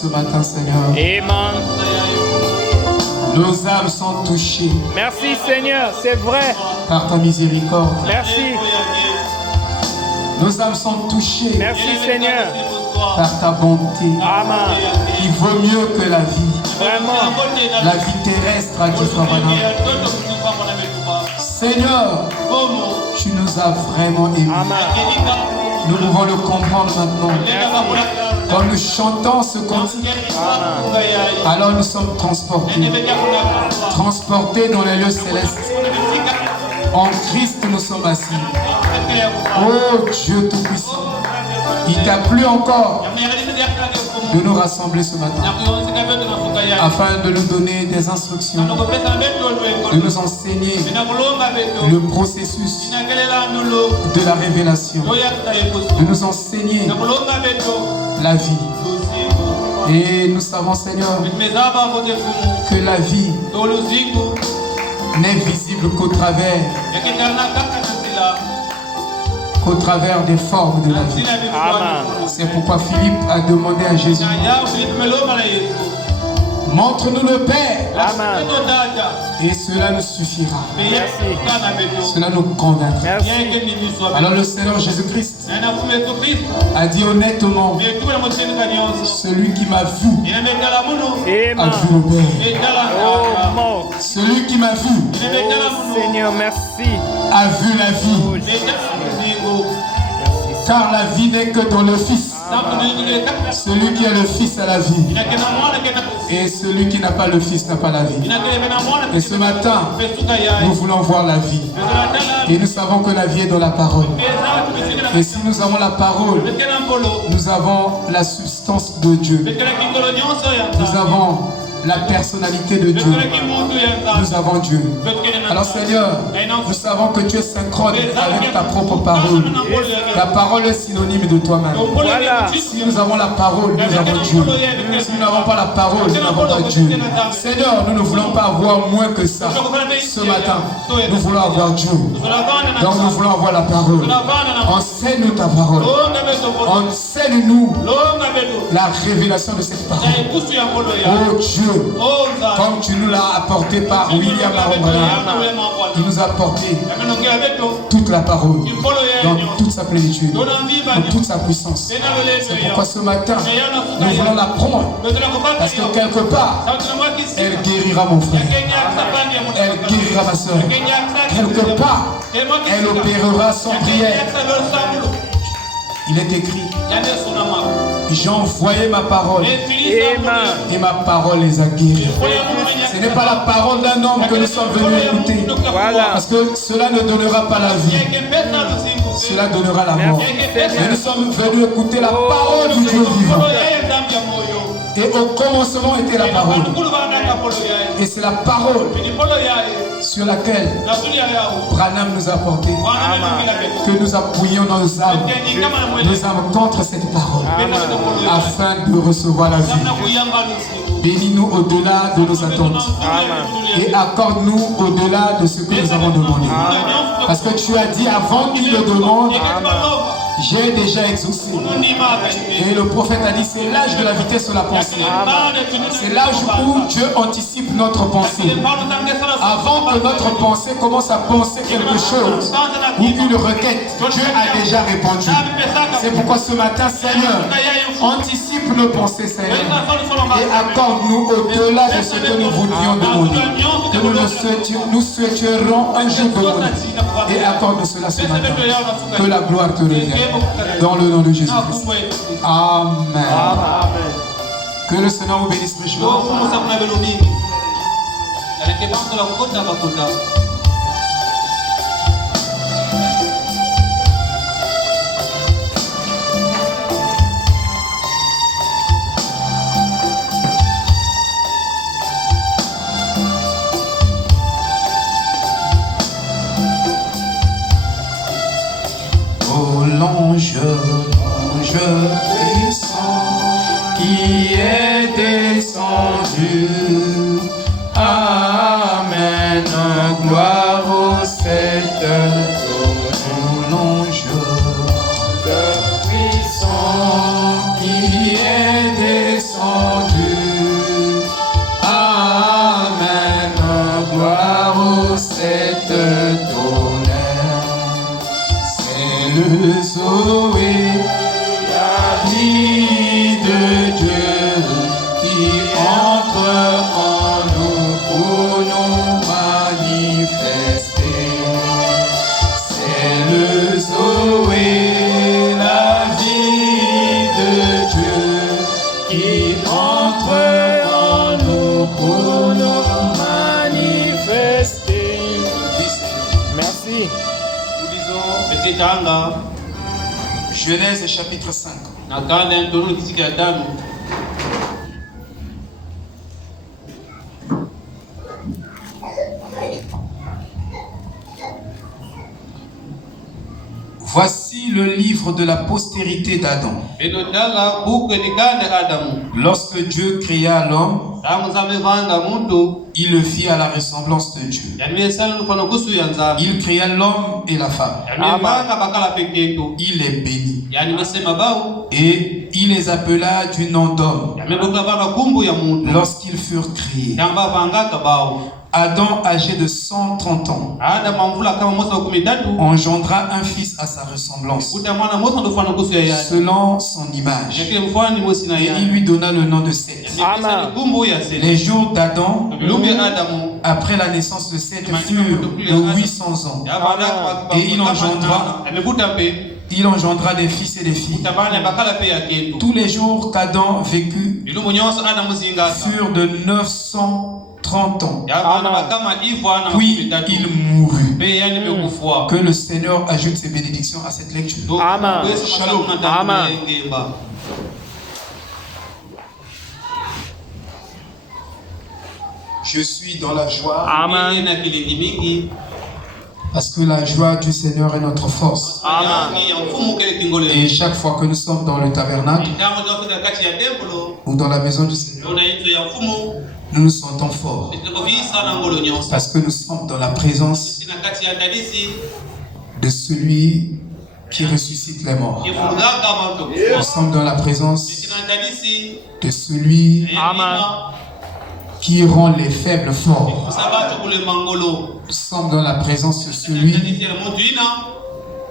ce matin, Seigneur. Amen. Nos âmes sont touchées. Merci Seigneur, c'est vrai. Par ta miséricorde. Merci. Nos âmes sont touchées. Merci Seigneur. Par ta bonté. Amen. Il vaut mieux que la vie. Vraiment. La vie terrestre, a dit Frère Branham. Seigneur, tu nous as vraiment aimés. Amen. Nous pouvons le comprendre maintenant. Quand nous chantons ce cantique, alors nous sommes transportés. Transportés dans les lieux célestes. En Christ, nous sommes assis. Oh Dieu Tout-Puissant, il t'a plu encore de nous rassembler ce matin afin de nous donner des instructions, de nous enseigner le processus de la révélation, de nous enseigner la vie. Et nous savons, Seigneur, que la vie n'est visible qu'au travers des formes de la vie. Amen. C'est pourquoi Philippe a demandé à Jésus, montre-nous le Père. Amen. Et cela nous suffira. Merci. Cela nous convaincra. Merci. Alors le Seigneur Jésus-Christ a dit honnêtement, celui qui m'a vu a Amen. vu le Père. Oh mon Celui qui m'a vu Seigneur, merci. a vu la vie. Car la vie n'est que dans le Fils. Celui qui a le Fils a la vie. Et celui qui n'a pas le Fils n'a pas la vie. Et ce matin, nous voulons voir la vie. Et nous savons que la vie est dans la parole. Et si nous avons la parole, nous avons la substance de Dieu. Nous avons la personnalité de Dieu. Nous avons Dieu. Alors Seigneur, nous savons que tu es synchrone avec ta propre parole. Ta parole est synonyme de toi-même. Voilà. Si nous avons la parole, nous avons Dieu. Si nous n'avons pas la parole, nous n'avons pas Dieu. Seigneur, nous ne voulons pas avoir moins que ça. Ce matin, nous voulons avoir Dieu. Donc nous voulons avoir la parole. Enseigne-nous ta parole. Enseigne-nous la révélation de cette parole. Oh Dieu, comme tu nous l'as apporté par William Branham, il nous a apporté toute la parole dans toute sa plénitude, dans toute sa puissance. C'est pourquoi ce matin, nous voulons la prendre, parce que quelque part, elle guérira mon frère, elle guérira ma soeur. Quelque part, elle opérera sans prière. Il est écrit, j'ai envoyé ma parole et ma parole les a guéris. Ce n'est pas la parole d'un homme que nous sommes venus écouter. Parce que cela ne donnera pas la vie. Cela donnera la mort. Mais nous sommes venus écouter la parole du Dieu vivant. Et au commencement était la parole. Et c'est la parole sur laquelle Branham nous a porté. Que nous appuyons nos âmes contre cette parole. Afin de recevoir la vie. Bénis-nous au-delà de nos attentes. Et accorde-nous au-delà de ce que nous avons demandé. Parce que tu as dit avant qu'il le demande, j'ai déjà exaucé. Et le prophète a dit, c'est l'âge de la vitesse de la pensée. C'est l'âge où Dieu anticipe notre pensée. Avant que notre pensée commence à penser quelque chose ou une requête, Dieu a déjà répondu. C'est pourquoi ce matin, Seigneur, anticipe nos pensées, Seigneur. Et accorde-nous au-delà de ce que nous voulions demander. Que nous souhaiterons un jour demander. Et accorde cela ce matin. Que la gloire te revienne. Dans le nom de Jésus-Christ. Amen. Que le Seigneur vous bénisse richement. Oh l'ange puissant qui est descendu. Amen, gloire au Seigneur. Oh l'ange puissant qui est descendu. Zoé, la vie de Dieu qui entre en nous pour nous manifester. C'est le Zoé, la vie de Dieu qui entre en nous pour nous manifester. Merci. Nous lisons Petit Anga, Genèse chapitre 5. na kanda ya Ntoroni kisiki ya 5. Voici le livre de la postérité d'Adam. Enotala buku ni kanda Adamu. Lorsque Dieu créa l'homme, Tamu zambe vanga muntu, il le fit à la ressemblance de Dieu. yaniwe sana nufano kusu ya nzambe. Il créa l'homme et la femme. Yaniwe vanga bakala peketo. Il les bénit. Yaniwe sema bau. Et il les appela du nom d'homme. Yaniwe bukla vanga kumbu ya muntu. Lorsqu'ils furent créés, Yamba vanga kabau. Adam, âgé de 130 ans, Adamu amvula kama mwaka 13. engendra un fils à sa ressemblance, Kuta mwana mwaka nufano kusu ya yani. selon son image. Yakile mfano ni mwesi na Et yani. il lui donna le nom de Seth. Amen. Kumbu ya sele. Les jours d'Adam, Lumbi Adamu. après la naissance de Seth, furent de 800 ans. Et il engendra des fils et des filles. Tous les jours qu'Adam vécut furent de 930 ans. Puis il mourut. Que le Seigneur ajoute ses bénédictions à cette lecture. Amen. Shalom. Amen. Je suis dans la joie Amen. parce que la joie du Seigneur est notre force. Amen. Et chaque fois que nous sommes dans le tabernacle ou dans la maison du Seigneur, nous nous sentons forts parce que nous sommes dans la présence de celui qui ressuscite les morts. Nous sommes dans la présence de celui Amen. qui rend les faibles forts. Nous sommes dans la présence de celui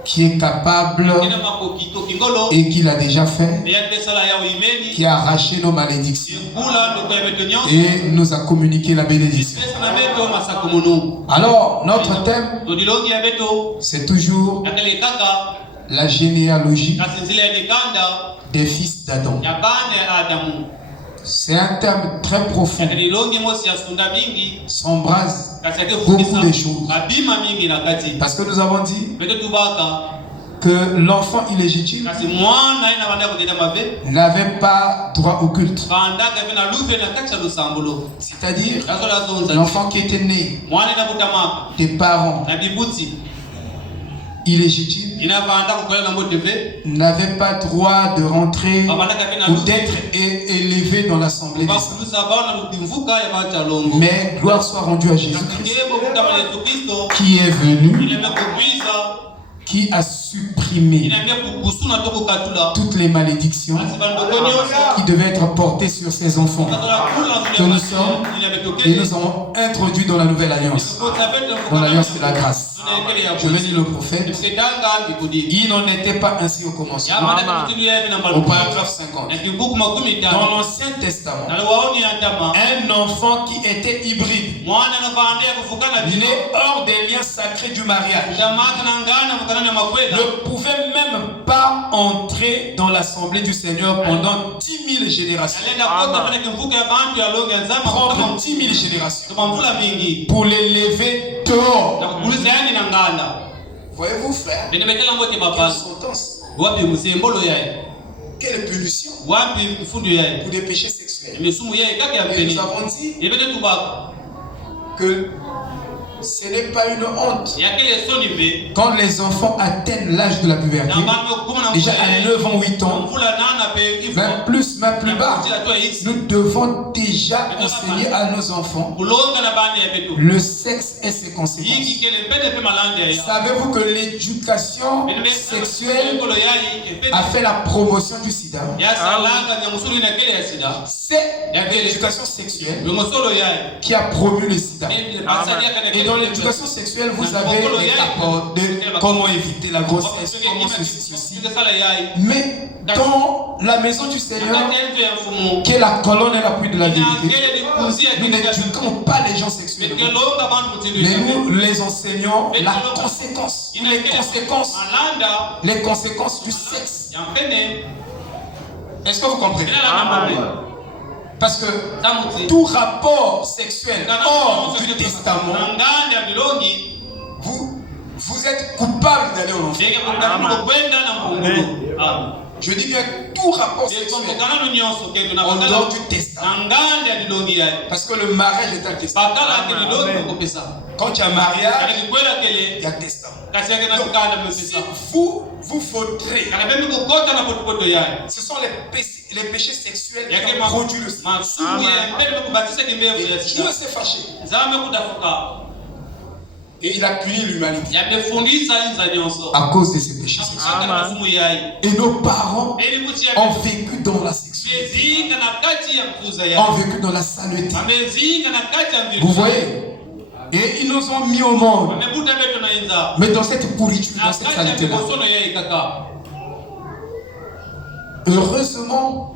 qui est capable et qui l'a déjà fait, qui a arraché nos malédictions et nous a communiqué la bénédiction. Alors, notre thème, c'est toujours la généalogie des fils d'Adam. C'est un thème très profond. S'embrase beaucoup de choses. Parce que nous avons dit que l'enfant illégitime n'avait pas droit au culte. C'est-à-dire l'enfant qui était né des parents illégitimes n'avait pas droit de rentrer ou d'être élevé dans l'assemblée des saints. Mais gloire soit rendue à Jésus-Christ qui est venu, qui a supprimé toutes les malédictions qui devaient être portées sur ses enfants que nous sommes et nous avons introduit dans la nouvelle alliance, dans l'alliance de la grâce. Je vais lire le prophète. Il n'en était pas ainsi au commencement. Au paragraphe 50. Dans l'Ancien Testament, un enfant qui était hybride, né hors des liens sacrés du mariage, ne pouvait même pas entrer dans l'assemblée du Seigneur pendant 10 000 générations. Prendre 10 000 générations pour les lever dehors. Voyez-vous, frère, quelle sentence, quelle punition pour des péchés sexuels. Et nous avons dit que ce n'est pas une honte quand les enfants atteignent l'âge de la puberté, déjà à 9 ans, 8 ans, même plus, même plus bas, nous devons déjà enseigner à nos enfants le sexe et ses conséquences. Savez-vous que l'éducation sexuelle a fait la promotion du sida? C'est l'éducation sexuelle qui a promu le sida. Et dans l'éducation sexuelle, vous avez comment éviter la grossesse, comment ceci. Mais dans la maison du Seigneur, qui est la colonne et l'appui de la vérité, nous n'éduquons pas les gens sexuellement. Mais nous les enseignons la conséquence, les conséquences du sexe. Est-ce que vous comprenez? Parce que tout rapport sexuel hors du testament, vous êtes coupable d'aller au enfer. Je dis bien tout rapport sexuel en dehors du testament. Parce que le mariage est un testament. Quand il y a mariage, il y a testament. Donc, si vous faudrez, ce sont les péchés sexuels qui ont produit le sang. Dieu s'est fâché. Et il a puni l'humanité à cause de ces péchés sexuels. Et nos parents ont vécu dans la sexualité, ont vécu dans la saleté. Vous voyez? Et ils nous ont mis au monde. Mais dans cette pourriture, dans cette saleté-là. Heureusement,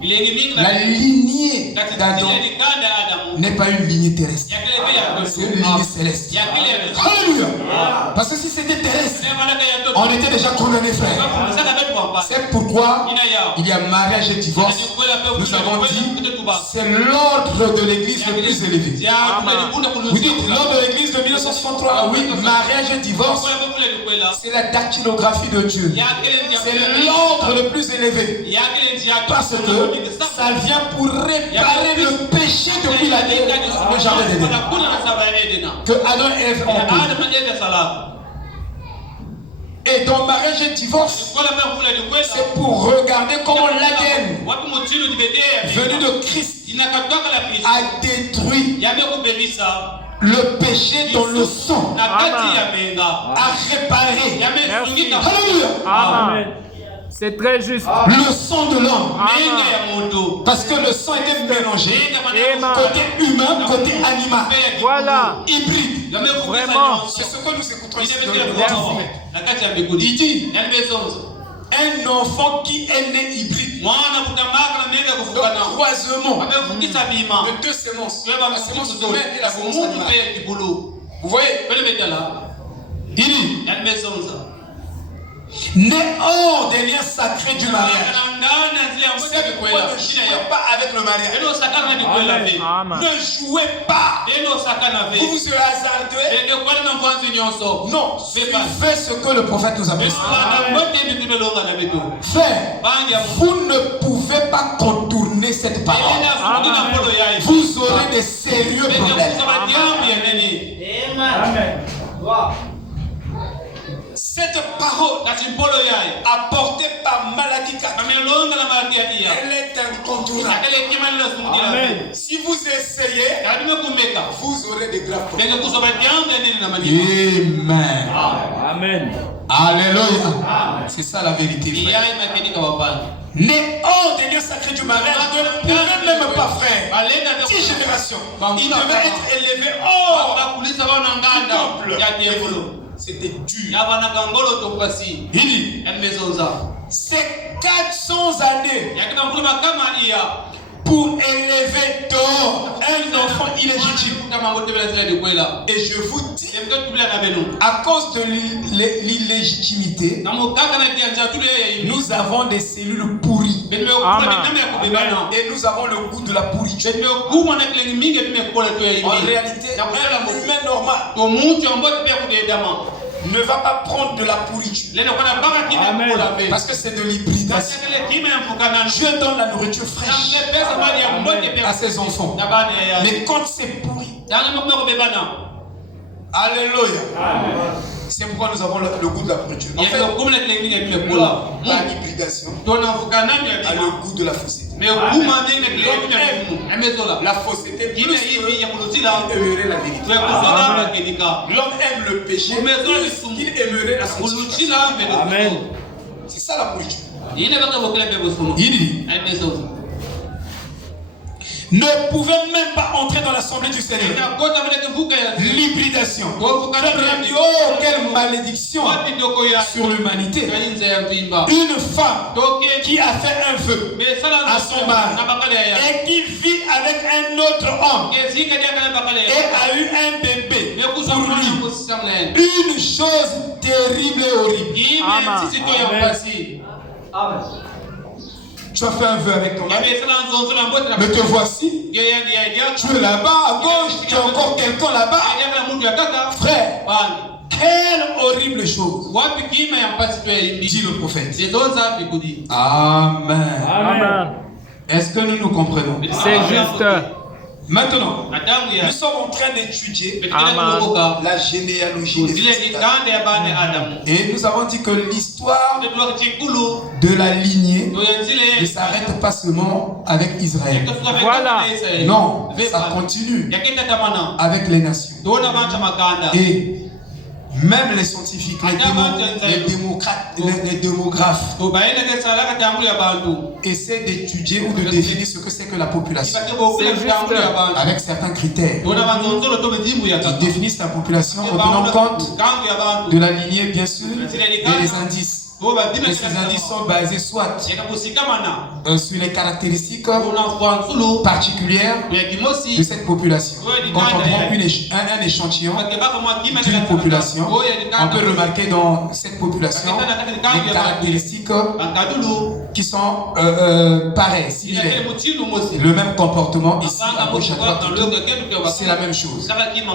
la lignée d'Adam n'est pas une lignée terrestre. C'est une lignée céleste. Alléluia. Parce que si c'était terrestre, on était déjà condamnés, frère. C'est pourquoi il y a mariage et divorce. Nous avons dit, c'est l'ordre de l'église le plus élevé. Vous dites l'ordre de l'église de 1963, oui, mariage et divorce, c'est la dactylographie de Dieu. C'est l'ordre le plus élevé. Parce que ça vient pour réparer le péché depuis le jardin d'Éden. Que Adam et Ève ont commis. Et ton mariage et divorce, c'est pour regarder comment l'ADN venu de Christ a détruit le péché dans le sang, a réparé. Alléluia. Amen. C'est très juste. Le sang de l'homme. Parce que le sang était mélangé. Côté humain, côté animal. Voilà. Hybride. Vraiment. C'est ce que nous écoutons ici. Il dit un enfant qui est né hybride. Le croisement de deux semences. La semence humaine et la semence animale. Vous voyez? Il dit né hors des liens sacrés du mariage. C'est pourquoi ne jouez pas avec le mariage. Amen. Ne jouez pas. Vous vous hasardez. Non. Faites ce que le prophète nous a dit. Frère, vous ne pouvez pas contourner cette parole. Vous aurez des sérieux problèmes. Amen. Cette parole apportée par Malachie 4, elle est incontournable. Amen. Si vous essayez, vous aurez des graves problèmes. Amen. Amen. Alléluia. C'est ça la vérité, frère. Né hors des lieux sacrés du mariage, ne pouvait même pas, frère. 10 générations. Il devait être élevé hors du temple. C'était dur. Il dit, c'est 400 années pour élever dehors un enfant illégitime. Et je vous dis, à cause de l'illégitimité, nous avons des cellules pourries. Et nous avons le goût de la pourriture. En réalité, un humain normal ne va pas prendre de la pourriture. Amen. Parce que c'est de l'hybridation. Dieu donne la nourriture fraîche à ses enfants. Mais quand c'est pourri, alléluia. C'est pourquoi nous avons le goût de la pourriture. En fait, l'hybridation a le goût de la fausseté. La fausseté plus aimerait la vérité. L'homme aime le péché plus qu'il aimerait la sanctification. Amen. C'est ça la pourriture. ne pouvaient même pas entrer dans l'assemblée du Seigneur. L'hybridation. Oh, quelle malédiction sur l'humanité. Une femme qui a fait un feu à son mari et qui vit avec un autre homme et a eu un bébé pour lui. Une chose terrible et horrible. Amen. Tu as fait un vœu avec ton mari, mais te voici. Tu es là-bas à gauche, tu as encore quelqu'un là-bas. Frère, quelle horrible chose, dit le prophète. Amen. Amen. Est-ce que nous comprenons? C'est juste. Maintenant, nous sommes en train d'étudier la généalogie des fils d'Adam. Et nous avons dit que l'histoire de la lignée ne s'arrête pas seulement avec Israël. Voilà. Non, ça continue avec les nations. Et même les scientifiques, les démographes essaient d'étudier ou de définir ce que c'est que la population. Avec certains critères. Ils définissent la population en tenant compte de la lignée, bien sûr, et des indices. Et ces indices sont basés soit sur les caractéristiques particulières de cette population. Quand on prend un échantillon d'une population, on peut remarquer dans cette population des caractéristiques qui sont pareilles, similaires. Le même comportement ici, à gauche, à droite, c'est la même chose.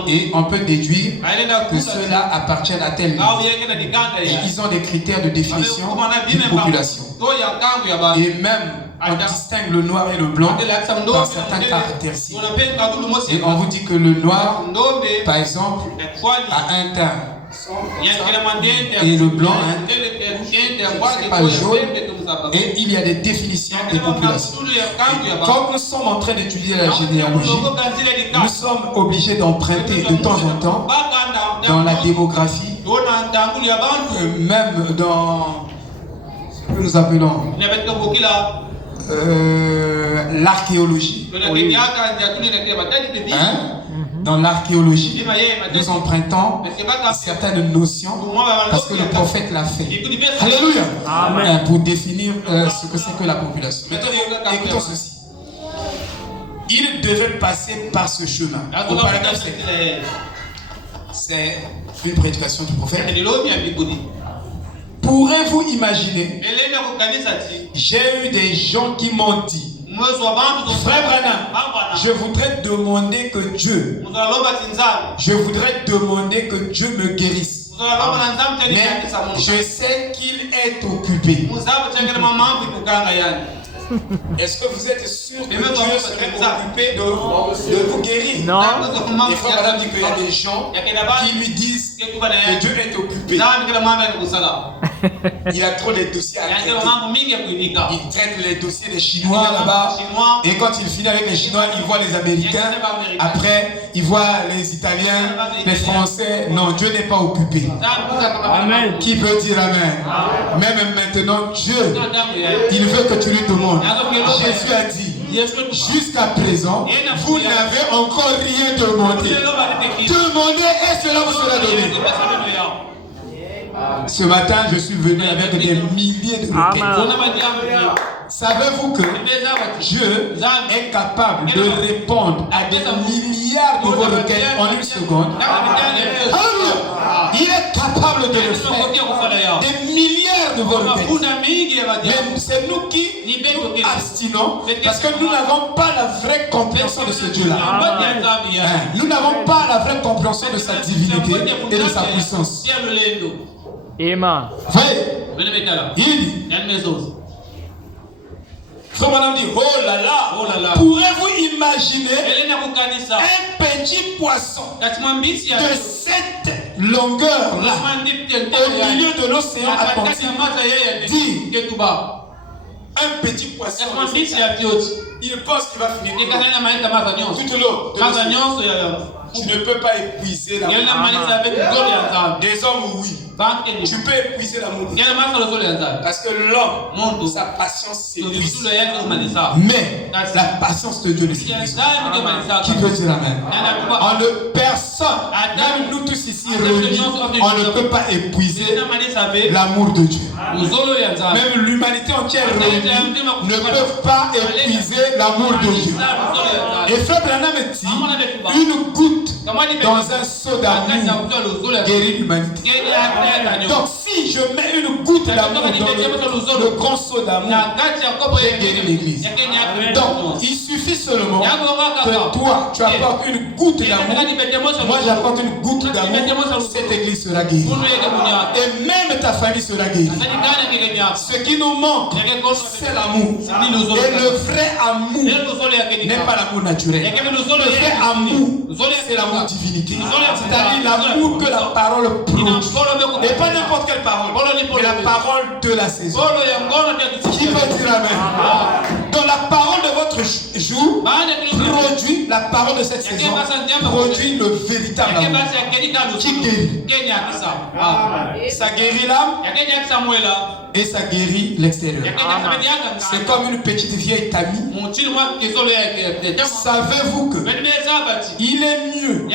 Et on peut déduire que ceux-là appartiennent à tel niveau. Et ils ont des critères de définition d'une population. Et même on distingue le noir et le blanc par certaines caractéristiques. Et on vous dit que le noir, par exemple, a un teint et le blanc c'est pas jaune. Et il y a des définitions des populations. Et quand nous sommes en train d'étudier la généalogie, nous sommes obligés d'emprunter de temps en temps dans la démographie, même dans ce que nous appelons l'archéologie. Hein? Dans l'archéologie, nous empruntons certaines notions parce que le prophète l'a fait. Alléluia. Amen. Pour définir ce que c'est que la population. Maintenant, écoutons ceci. Il devait passer par ce chemin. Au paragraphe 7. C'est une prédication du prophète. Pourrez-vous imaginer, j'ai eu des gens qui m'ont dit, Frère Branham, je voudrais demander que Dieu, me guérisse. Mais je sais qu'il est occupé. Est-ce que vous êtes sûr que Dieu serait occupé de vous guérir? Non. Et Frère Branham dit qu'il y a des gens qui lui disent que Dieu est occupé. Il a trop de dossiers à traiter. Il traite les dossiers des Chinois là-bas. Et quand il finit avec les Chinois, il voit les Américains. Après, il voit les Italiens, les Français. Non, Dieu n'est pas occupé. Amen. Qui peut dire Amen? Même maintenant, Dieu, il veut que tu lui demandes. Jésus a dit, jusqu'à présent, vous n'avez encore rien demandé. Demandez et cela vous sera donné. Ce matin, je suis venu avec des milliers de requêtes. Savez-vous que Dieu est capable de répondre à des milliards de vos requêtes en une seconde? Il est capable de le faire. Des milliards de vos requêtes. Mais c'est nous qui nous abstinons parce que nous n'avons pas la vraie compréhension de ce Dieu-là. Nous n'avons pas la vraie compréhension de sa divinité et de sa puissance. Amen. Voyez, il dit, Frère Branham dit, oh là là, pourrez-vous imaginer un petit poisson de cette longueur-là au milieu de l'océan Atlantique dit, un petit poisson, il pense qu'il va finir toute l'eau de l'océan. Tu ne peux pas épuiser la main. Des hommes, oui. Tu peux épuiser l'amour de Dieu. Parce que l'homme, sa patience s'épuise. Mais la patience de Dieu ne s'épuise pas. Qui peut dire amen? En personne, même nous tous ici réunis, on ne peut pas épuiser l'amour de Dieu. Même l'humanité entière réunie ne peut pas épuiser l'amour de Dieu. Et Frère Branham dit, une goutte dans un seau d'amour guérit l'humanité. Donc si je mets une goutte d'amour dans le grand seau d'amour, j'ai guéri l'église. Donc il suffit seulement que toi tu apportes une goutte d'amour, moi j'apporte une goutte d'amour, cette église sera guérie. Et même ta famille sera guérie. Ce qui nous manque, c'est l'amour. Et le vrai amour n'est pas l'amour naturel. Le vrai amour, c'est l'amour divinité. C'est-à-dire l'amour que la parole produit. Et pas n'importe quelle parole, mais la parole de la saison. Qui peut dire amen? Donc la parole de votre jour produit, la parole de cette saison produit le véritable amour qui guérit. Ça guérit l'âme et ça guérit l'extérieur. C'est comme une petite vieille tamie. Savez-vous que il est mieux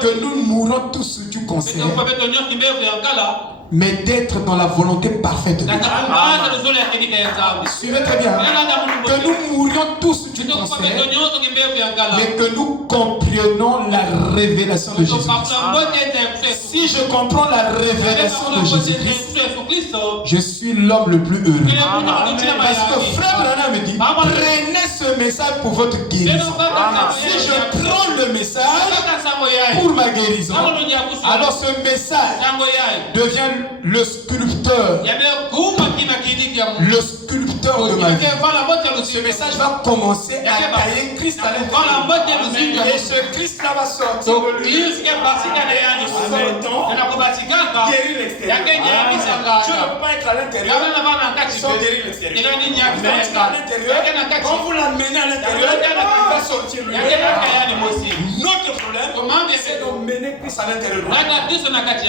que nous mourons tous du cancer, mais d'être dans la volonté parfaite de Dieu. Suivez très bien. Que nous mourions tous du cancer, mais que nous comprenions la révélation de Jésus. Si je comprends la révélation de Jésus-Christ, je suis l'homme le plus heureux. Parce que Frère Branham me dit, prenez ce message pour votre guérison. Si je prends le message pour ma guérison, alors ce message devient le sculpteur de ma vie. Ce message va commencer à tailler Christ à l'intérieur. Et ce Christ là va sortir de lui. Guérir l'extérieur. Tu ne peux pas être à l'intérieur sans guérir l'extérieur. Mais être à l'intérieur, quand vous l'amenez à l'intérieur, il va sortir lui. Notre problème, c'est d'emmener Christ à l'intérieur.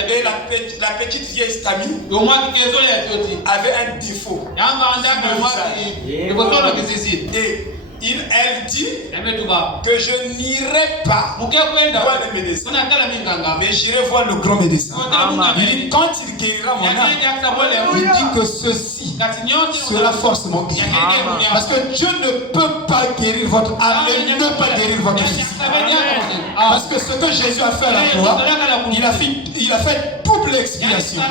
Et la petite vieille Tammy avait un défaut. Et elle dit que je n'irai pas voir les médecins, mais j'irai voir le grand médecin. Il dit, quand il guérira mon âme, il dit que ceci sera forcément guéri. Parce que Dieu ne peut pas guérir votre âme et ne pas guérir votre physique. Parce que ce que Jésus a fait à la croix, il a fait double expiation.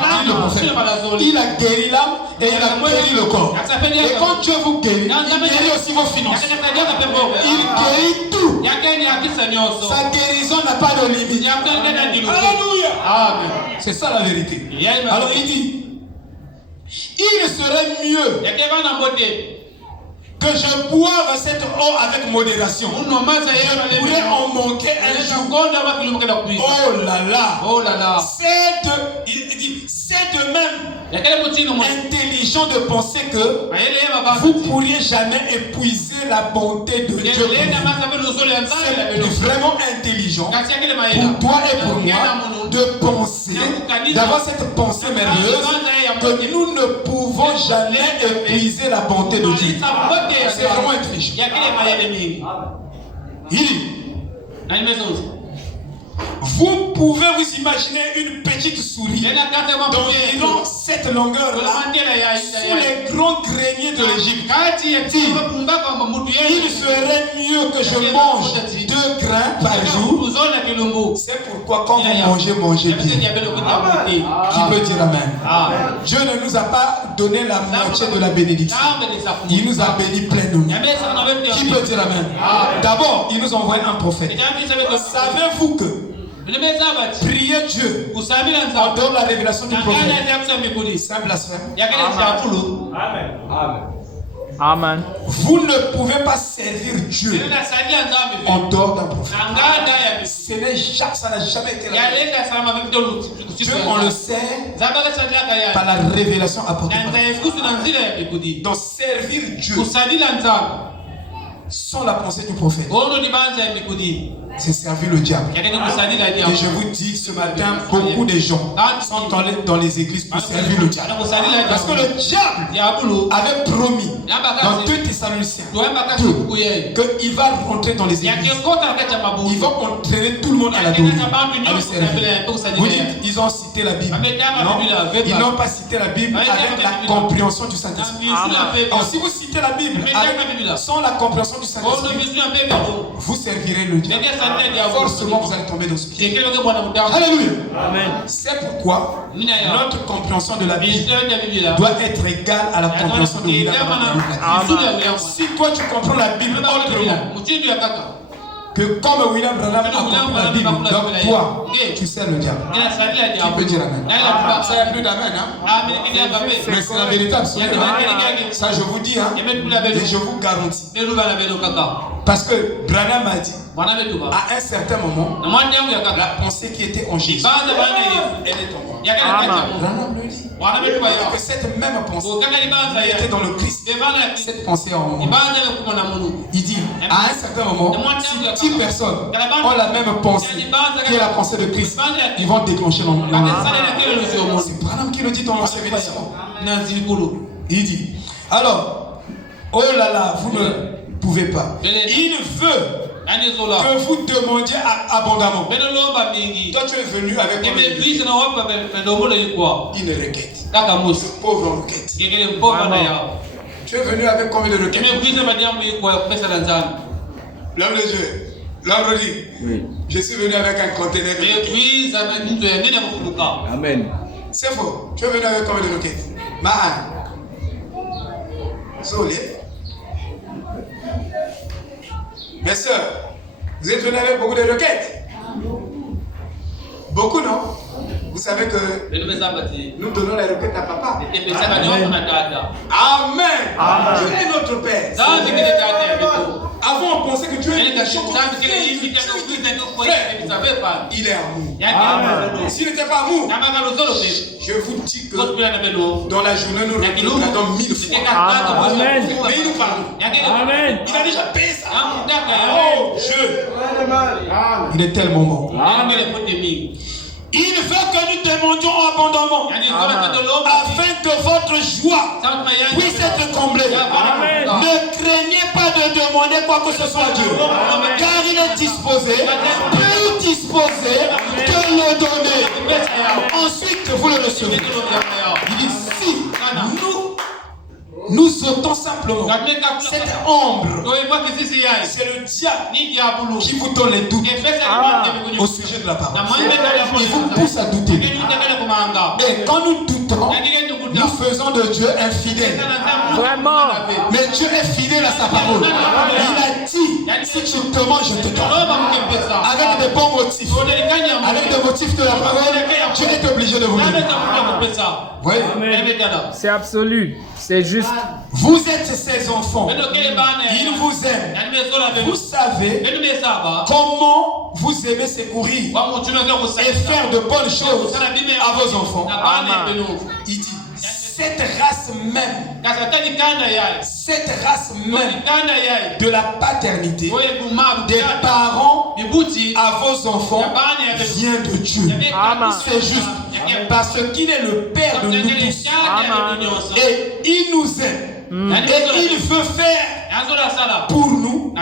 Il a guéri l'âme et il a guéri le corps. Et quand Dieu vous guérit, il guérit aussi vos finances. Il guérit tout. Sa guérison n'a pas de limite. Alléluia. C'est ça la vérité. Alors il dit, il serait mieux que je boive cette eau avec modération. Je pourrais en manquer un jour. Oh là là. C'est de même intelligent de penser que vous ne pourriez jamais épuiser la bonté de Dieu. C'est vraiment intelligent pour toi et pour moi de penser, d'avoir cette pensée merveilleuse que nous ne pouvons jamais épuiser la bonté de Dieu. C'est vraiment intelligent. Il dit, vous pouvez vous imaginer une petite souris d'environ cette longueur-là sous les grands greniers de l'Égypte. Il serait mieux que je mange 2 grains par jour. C'est pourquoi quand vous mangez bien. Qui peut dire amen? Dieu ne nous a pas donné la moitié de la bénédiction. Il nous a bénis pleinement. Qui peut dire amen? D'abord, il nous envoie un prophète. Savez-vous que prier Dieu en dehors de la révélation du prophète, c'est un blasphème? Amen. Vous ne pouvez pas servir Dieu en dehors d'un prophète. Ça n'a jamais été révélé. Dieu, on le sait par la révélation apportée par Dieu. Donc servir Dieu sans la pensée du prophète, c'est servir le diable. Et je vous dis ce matin, beaucoup de gens sont dans les églises pour servir le diable. Parce que le diable avait promis dans 2 Thessaloniciens qu'il va rentrer dans les églises. Il va entraîner tout le monde à l'adorer, à le servir. Vous dites, ils ont cité la Bible. Non, ils n'ont pas cité la Bible avec la compréhension du Saint-Esprit. Alors si vous citez la Bible sans la compréhension du Saint-Esprit, vous servirez le diable. Forcément, vous allez tomber dans ce pied. Alléluia. Amen. C'est pourquoi notre compréhension de la Bible doit être égale à la compréhension de William. Si toi tu comprends la Bible autrement que comme William Branham a compris la Bible, donc toi, tu sais le diable. Qui peut dire Amen? Ça n'y a plus d'Amen, hein? Mais c'est la vérité absolue. Ça je vous dis, hein? Et je vous garantis. Parce que Branham a dit, à un certain moment, la pensée qui était en Jésus, elle est en moi. Branham le dit. Que cette même pensée qui était dans le Christ, cette pensée en moi. Il dit, à un certain moment, si 10 personnes ont la même pensée qui est la pensée de Christ, ils vont déclencher dans le monde. C'est Branham qui le dit dans l'ancienne édition. Il dit, alors, oh là là, vous ne pouvez pas. Il veut que vous demandiez abondamment. Toi, tu es venu avec une requête. Pauvre requête. Tu es venu avec combien de requêtes? L'homme de Dieu. L'homme dit, je suis venu avec un conteneur de requêtes. Amen. C'est faux. Tu es venu avec combien de requêtes? Mahan. Zolé. Mes soeurs, vous êtes venus avec beaucoup de requêtes. Beaucoup, non? Vous savez que nous donnons les requêtes à papa. Amen. Dieu est notre Père. Avant, on pensait que Dieu était il est amour. S'il n'était pas amour, je vous dis que dans la journée, nous regardons 1000 fois. Amen. Mais il nous parle. Amen. Il a déjà payé ça. Oh, il est tellement bon. Il veut que nous demandions abondamment afin que votre joie puisse être comblée. Ne craignez pas de demander quoi que ce soit à Dieu, car il est disposé, plus disposé de le donner. Ensuite, vous le recevez. Il dit, si nous sautons simplement cette ombre, c'est le diable qui vous donne les doutes au sujet de la parole. Il vous pousse à douter. Et quand nous doutons, nous faisons de Dieu infidèle. Vraiment. Mais Dieu est fidèle à sa parole. Il a dit, si tu demandes, je te donne. Avec des bons motifs. Avec des motifs de la parole, Dieu est obligé de vous donner. Voyez? C'est absolu. C'est juste. Vous êtes ses enfants. Il vous aime. Vous savez comment vous aimez secourir et faire de bonnes choses à vos enfants. Il dit, cette race même de la paternité des parents à vos enfants vient de Dieu. C'est juste parce qu'il est le Père de nous tous. Et il nous aime. Et il veut faire pour nous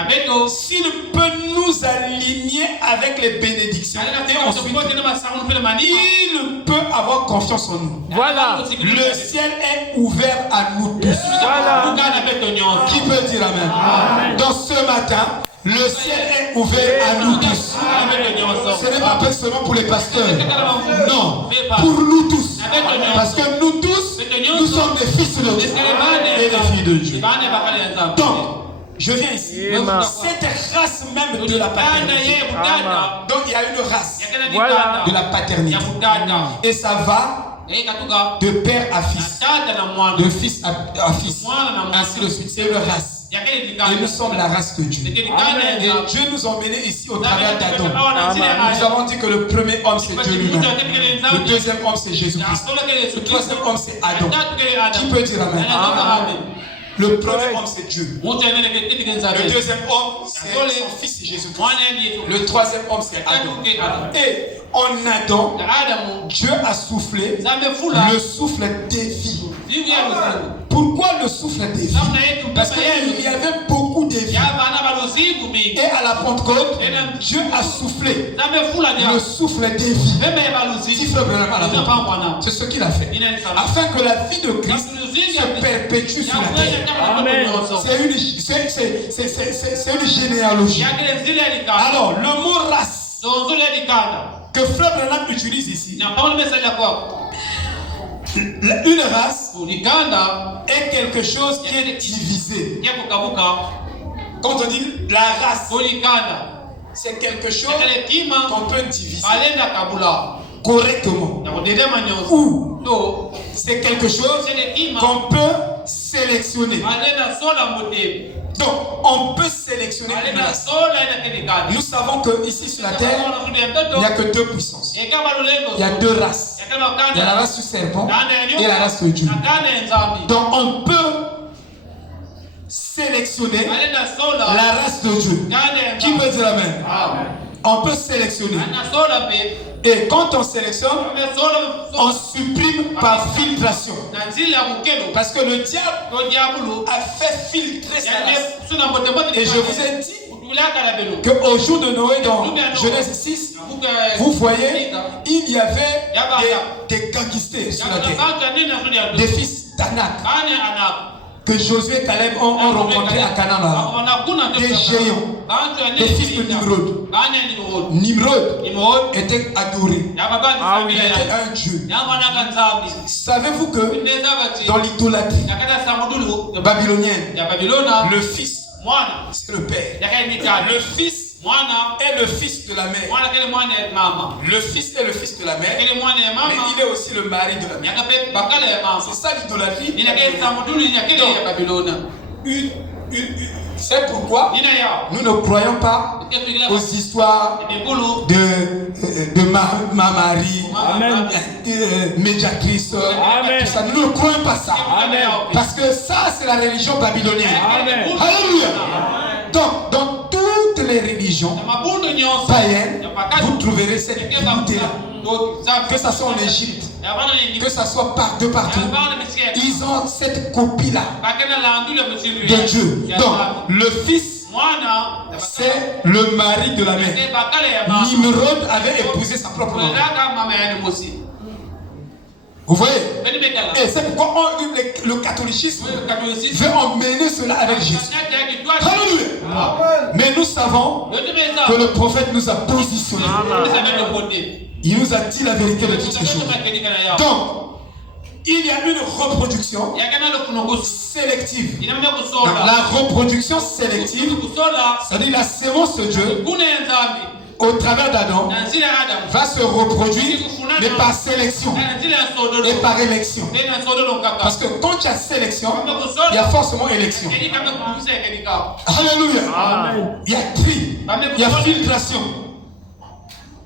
s'il peut nous aligner avec les bénédictions. Et ensuite, il peut avoir confiance en nous. Voilà. Le ciel est ouvert à nous tous. Voilà. Qui peut dire Amen? Dans ce matin, le ciel est ouvert à nous tous. Ce n'est pas seulement pour les pasteurs. Non, pour nous tous. Parce que nous tous, nous sommes des fils de Dieu et des filles de Dieu. Donc, je viens ici. Cette race même de la paternité. Donc, il y a une race de la paternité. Et ça va de père à fils, de fils à fils, ainsi de suite. C'est une race. Et nous sommes la race de Dieu. Et Dieu nous a emmenés ici au travers d'Adam. Nous avons dit que le premier homme c'est Dieu lui-même. Le deuxième homme c'est Jésus-Christ. Le troisième homme c'est Adam. Qui peut dire Amen? Le premier homme, c'est Dieu. Le deuxième homme, c'est son fils Jésus-Christ. Le troisième homme, c'est Adam. Et en Adam, Dieu a soufflé le souffle des vies. Pourquoi le souffle des vies? Parce qu'il y avait beaucoup de vies. Et à la Pentecôte, Dieu a soufflé le souffle des vies. C'est ce qu'il a fait. Afin que la vie de Christ se perpétue sur la terre. C'est une généalogie. Alors, le mot race que Frère Branham utilise ici, une race est quelque chose qui est divisé. Quand on dit la race, c'est quelque chose qu'on peut diviser correctement. Ou c'est quelque chose qu'on peut sélectionner. Donc, on peut sélectionner une race. Nous savons qu'ici sur la terre, il n'y a que deux puissances. Il y a deux races. Il y a la race du serpent et la race de Dieu. Donc, on peut sélectionner la race de Dieu. Qui peut dire amen? On peut sélectionner. Et quand on sélectionne, on supprime par filtration. Parce que le diable a fait filtrer sa race. Et je vous ai dit qu'au jour de Noé, dans Genèse 6, vous voyez, il y avait des gangsters sur la terre. Des fils d'Anak. Que Josué et Caleb ont rencontré à Canaan. Des géants. Des fils de Nimrod. Nimrod était adoré. Il était un dieu. Savez-vous que dans l'idolâtrie babylonienne, le fils, c'est le père. Le fils est le fils de la mère. Le fils est le fils de la mère, mais il est aussi le mari de la mère. C'est ça l'idolâtrie. C'est pourquoi nous ne croyons pas aux histoires de ma Marie, médiatrice, tout ça. Nous ne croyons pas ça. Parce que ça, c'est la religion babylonienne. Alléluia. Donc, dans toutes les religions païennes, vous trouverez cette unité-là. Que ce soit en Égypte, que ce soit de partout, ils ont cette copie-là de Dieu. Donc, le fils, c'est le mari de la mère. Nimrod avait épousé sa propre maman. Vous voyez? Et c'est pourquoi le catholicisme veut emmener cela avec Jésus. Alléluia. Mais nous savons que le prophète nous a positionnés. Il nous a dit la vérité de toutes ces choses. Donc, il y a une reproduction sélective. La reproduction sélective, c'est-à-dire la sémence de Dieu, au travers d'Adam, va se reproduire, mais par sélection et par élection. Parce que quand il y a sélection, il y a forcément élection. Alléluia. Il y a tri, il y a filtration.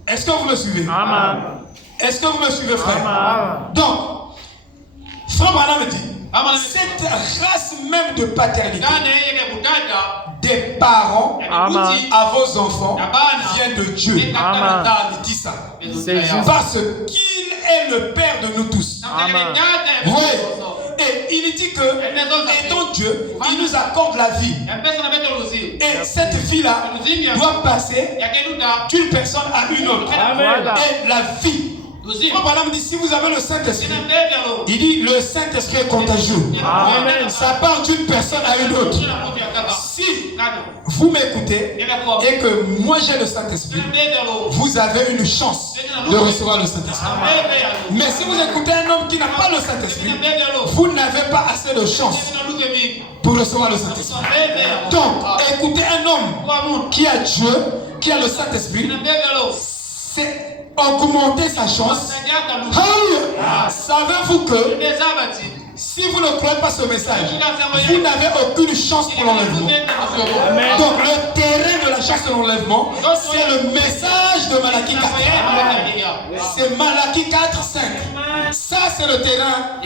Est-ce que vous me suivez? Est-ce que vous me suivez, frère? Donc, Frère Branham dit, cette race même de paternité des parents à vos enfants vient de Dieu. Il dit ça. Parce qu'il est le Père de nous tous. Oui. Et il dit que, étant Dieu, il nous accorde la vie. Et cette vie-là doit passer d'une personne à une autre. Et la vie. Frère dit, si vous avez le Saint-Esprit, il dit le Saint-Esprit est contagieux. Ça part d'une personne à une autre. Si vous m'écoutez et que moi j'ai le Saint-Esprit, vous avez une chance de recevoir le Saint-Esprit. Mais si vous écoutez un homme qui n'a pas le Saint-Esprit, vous n'avez pas assez de chance pour recevoir le Saint-Esprit. Donc, écoutez un homme qui a Dieu, qui a le Saint-Esprit, c'est augmenter sa chance. Alléluia. Savez-vous que si vous ne croyez pas ce message, vous n'avez aucune chance pour l'enlèvement. Donc le terrain de la chance de l'enlèvement, c'est le message de Malachie 4. C'est Malachie 4, 5. Ça c'est le terrain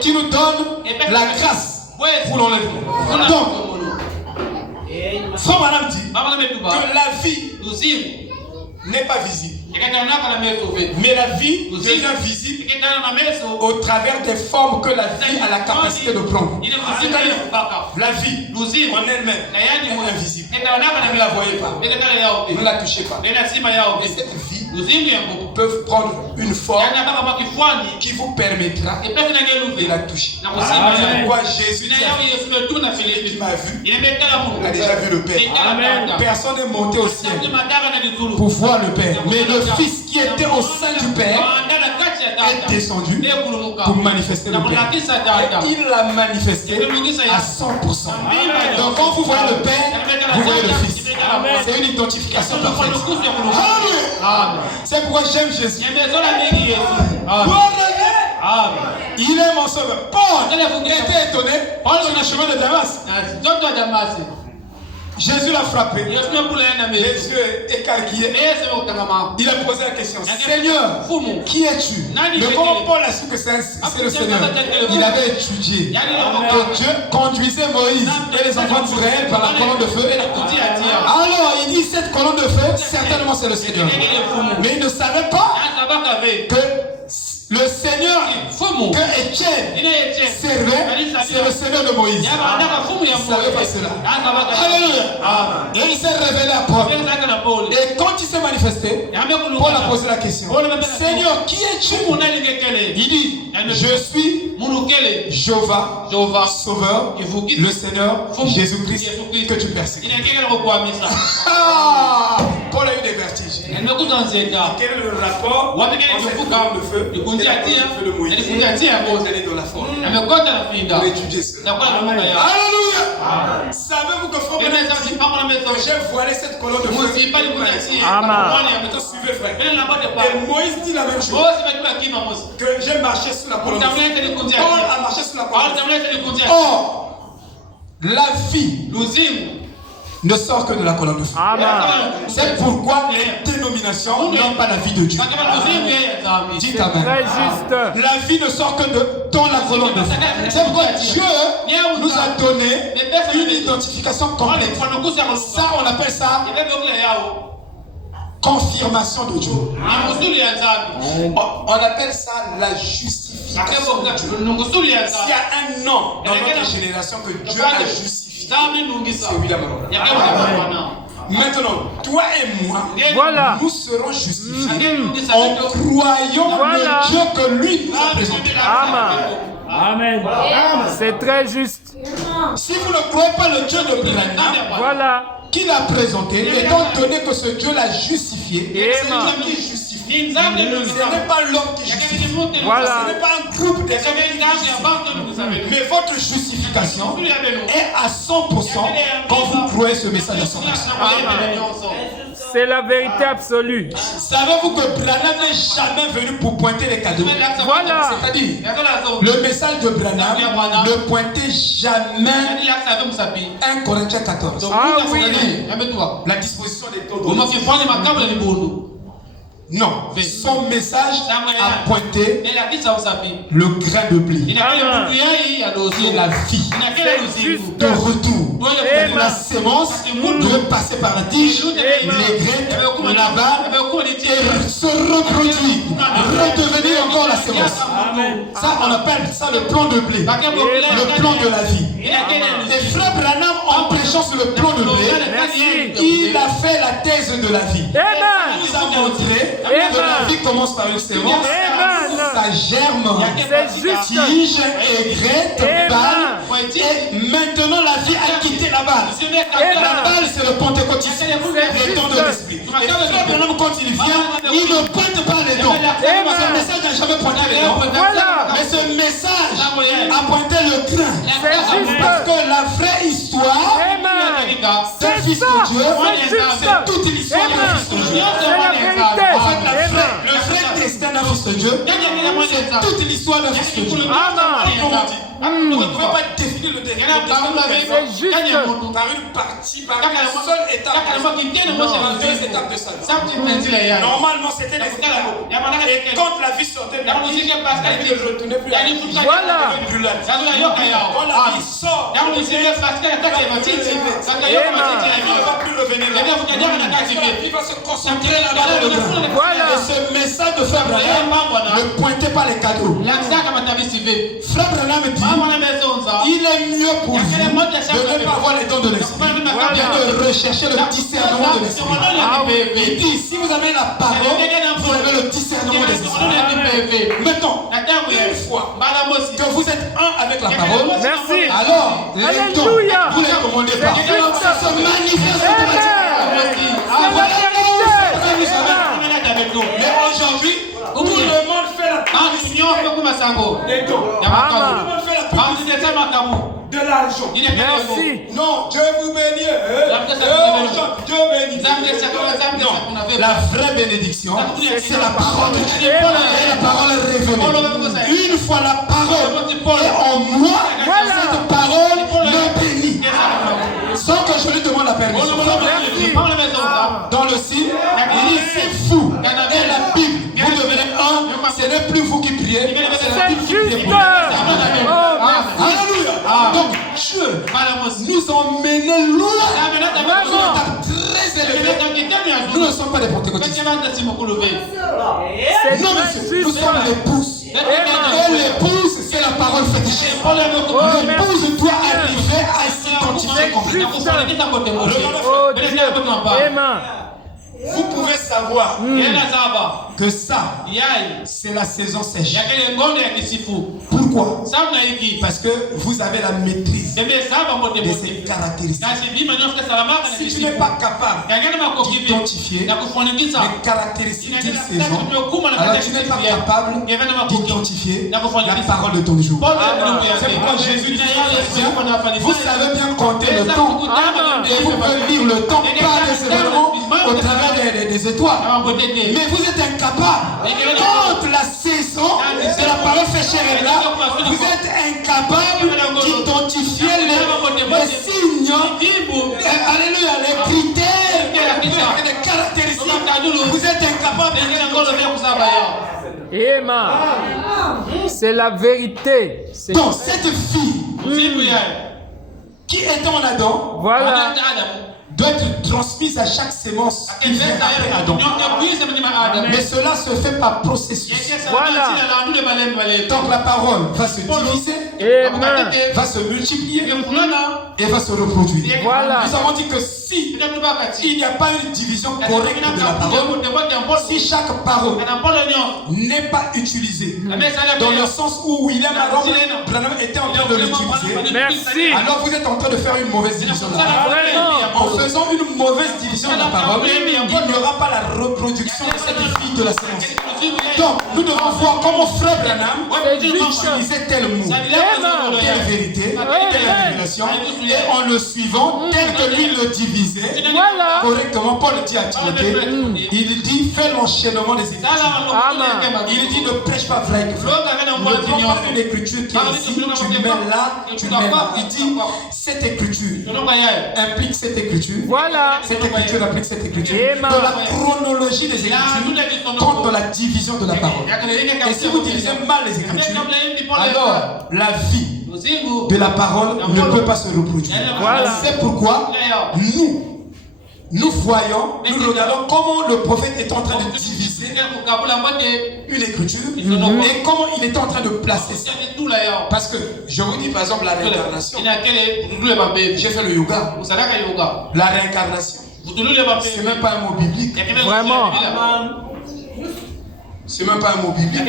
qui nous donne la grâce pour l'enlèvement. Donc, Frère Branham dit que la vie n'est pas visible. Mais la vie devient visible au travers des formes que la vie a la capacité de prendre. La vie en elle-même est invisible. Vous ne la voyez pas. Vous ne la touchez pas. Mais cette vie peut prendre une forme qui vous permettra de la toucher. C'est pourquoi Jésus dit qui m'a vu, il a déjà vu le Père. Personne n'est monté au ciel pour voir le Père. Mais le Fils qui était au sein du Père est descendu pour manifester le Père. Et il l'a manifesté à 100%. Donc quand vous voyez le Père, vous voyez le Fils. C'est une identification parfaite. C'est pourquoi j'aime Jésus. Il est mon sauveur. Paul était étonné sur le chemin de Damas. Jésus l'a frappé, les yeux écarquillés. Il a posé la question: Seigneur, qui es-tu? Mais comment Paul a su que c'est le Seigneur? Il avait étudié que Dieu conduisait Moïse et les enfants d'Israël par la colonne de feu. Alors il dit: cette colonne de feu, certainement c'est le Seigneur. Mais il ne savait pas que le Seigneur que Étienne servait, c'est le Seigneur de Moïse. Il ne savait pas cela. Alléluia. Et il s'est révélé à Paul. Et quand il s'est manifesté, Paul a posé la question: Seigneur, qui es-tu? Il dit: je suis Jéhovah, Sauveur, le Seigneur Jésus-Christ que tu persécutes. Paul a eu des vertiges. Quel est le rapport entre cette colonne de feu et la colonne de feu de Moïse? Elle est dans la forme. Pour étudier cela. Alléluia. Savez-vous que frère, que j'ai voilé cette colonne de feu? Suivez, frère. Et Moïse dit la même chose. Que j'ai marché sous la colonne de feu. Paul a marché sous la colonne de feu. Or, la vie ne sort que de la colonne de feu. C'est pourquoi les dénominations n'ont pas la vie de Dieu. Dites amen. La vie ne sort que dans la colonne de feu. C'est pourquoi Dieu nous a donné une identification complète. Ça, on appelle ça confirmation de Dieu. On appelle ça la justification de Dieu. S'il y a un nom dans notre génération que Dieu a justifié, c'est lui là-bas. Maintenant, toi et moi, nous serons justifiés en croyant le Dieu que lui nous a présenté. Amen. C'est très juste. Si vous ne croyez pas le Dieu de Branham, qui l'a présenté, étant donné que ce Dieu l'a justifié, c'est lui qui justifie. Ce n'est pas l'homme qui justifie. Ce n'est pas un groupe des hommes qui justifie. Mais votre justification est à 100% quand vous croyez ce message à 100%. C'est la vérité absolue. Savez-vous que Branham n'est jamais venu pour pointer les cadeaux? C'est-à-dire, le message de Branham ne pointait jamais 1 Corinthiens 14. La disposition des taux. Non, son message a pointé le grain de blé et la vie de retour. La sémence devait passer par la tige, les graines, la barbe et se reproduire, redevenir encore la sémence. Ça, on appelle ça le plan de blé, le plan de la vie. Et Frère Branham, en prêchant sur le plan de blé, il a fait la thèse de la vie. Il nous a montré que la vie commence par une sémence, ça germe, tige, aigrette, balle, et maintenant la vie a quitté la balle. La balle, c'est le pentecôtiste, les dons de l'esprit. Et Frère Branham, quand il vient, il ne pointe pas les dons. Ce message n'a jamais pointé les dons. Mais ce message a pointé le grain. Parce que la vraie histoire d'un fils de Dieu, c'est toute l'histoire d'un fils de Dieu. En fait, le vrai destin d'un fils de Dieu, c'est toute l'histoire d'un fils de Dieu. Vous ne pouvez pas définir le destin d'une personne C'est juste. par une partie, par une seule étape. Deux étapes de sa vie. Normalement, c'était des étapes. Et quand la vie sortait de la vie, il ne retournait plus à la vie. Voilà. Quand la vie sort, il ne va plus revenir là. Il va se concentrer là-bas. Voilà. Et ce message de Frère Branham ne pointait pas les cadeaux. Frère Branham dit, il est mieux pour vous de ne pas avoir les dons de l'esprit, mais de rechercher le discernement de l'esprit. Il dit, si vous avez la parole, vous avez le discernement des esprits. Maintenant, une fois que vous êtes un avec la parole, Merci. alors les dons, Alléluia. vous les commandez pas. Ça se manifeste automatiquement. Mais aujourd'hui, tout le monde fait la publicité des dons. Tout le monde fait la publicité de l'argent. Merci. Non, Dieu vous bénit. Dieu bénit. Non, la vraie bénédiction, c'est la parole de Dieu. Et la parole est révélée. Une fois la parole est en moi, cette parole me bénit. Sans que je lui demande la permission. Dans le signe, il dit c'est vous et la Bible. Vous devenez un, ce n'est plus vous qui priez, c'est la Bible qui prie. Alléluia. Donc Dieu nous emmenait loin, très élevé. Nous ne sommes pas des pentecôtistes. Non, monsieur, nous sommes l'épouse. Et l'épouse, c'est la parole fétiche. L'épouse doit arriver à s'identifier complètement. Oh Dieu. Amen. Vous pouvez savoir que ça, c'est la saison sèche. Pourquoi? Parce que vous avez la maîtrise de ces caractéristiques. Si tu n'es pas capable d'identifier les caractéristiques d'une saison, alors tu n'es pas capable d'identifier la parole de ton jour. C'est pourquoi Jésus dit, vous savez bien compter le temps et vous pouvez lire le temps par des événements au travers des étoiles. Mais vous êtes incapable. Quand la saison de la parole fait chair et là, vous êtes incapable d'identifier les signes, alléluia, les critères, les caractéristiques. Vous êtes incapable d'identifier. Amen. C'est la vérité. Donc cette fille qui était en Adam, Voilà. doit être transmise à chaque sémence qui vient après Adam. Mais cela se fait par processus. Voilà. Donc la parole va se diviser, Amen. va se multiplier et va se reproduire. Voilà. Nous avons dit que si il n'y a pas une division correcte de la parole, si chaque parole n'est pas utilisée dans le sens où William Branham était en train de l'utiliser, Merci. alors vous êtes en train de faire une mauvaise division de la parole. En faisant une mauvaise division de la parole, il n'y aura pas la reproduction de cette fille de la séance. Donc, nous devons voir comment Frère Branham utilisait tel mot, telle vérité, telle révélation, et en le suivant, tel que lui le divisait correctement. Paul dit à Timothée, il dit, fais l'enchaînement des écritures. Il dit, ne prêche pas vrai que vrai. Ne prends pas une écriture qui est ici, tu mets là, tu mets là. Il dit, cette écriture implique cette écriture. Voilà. Cette écriture implique cette écriture. Dans la chronologie des écritures, comme dans la division de la parole. Et si vous divisez mal les écritures, alors la vie de la parole ne peut pas se reproduire. Voilà. C'est pourquoi nous voyons, nous regardons comment le prophète est en train de diviser une écriture et comment il est en train de placer ça. Parce que je vous dis par exemple la réincarnation. J'ai fait le yoga. La réincarnation. C'est même pas un mot biblique. Vraiment. C'est même pas un mot biblique.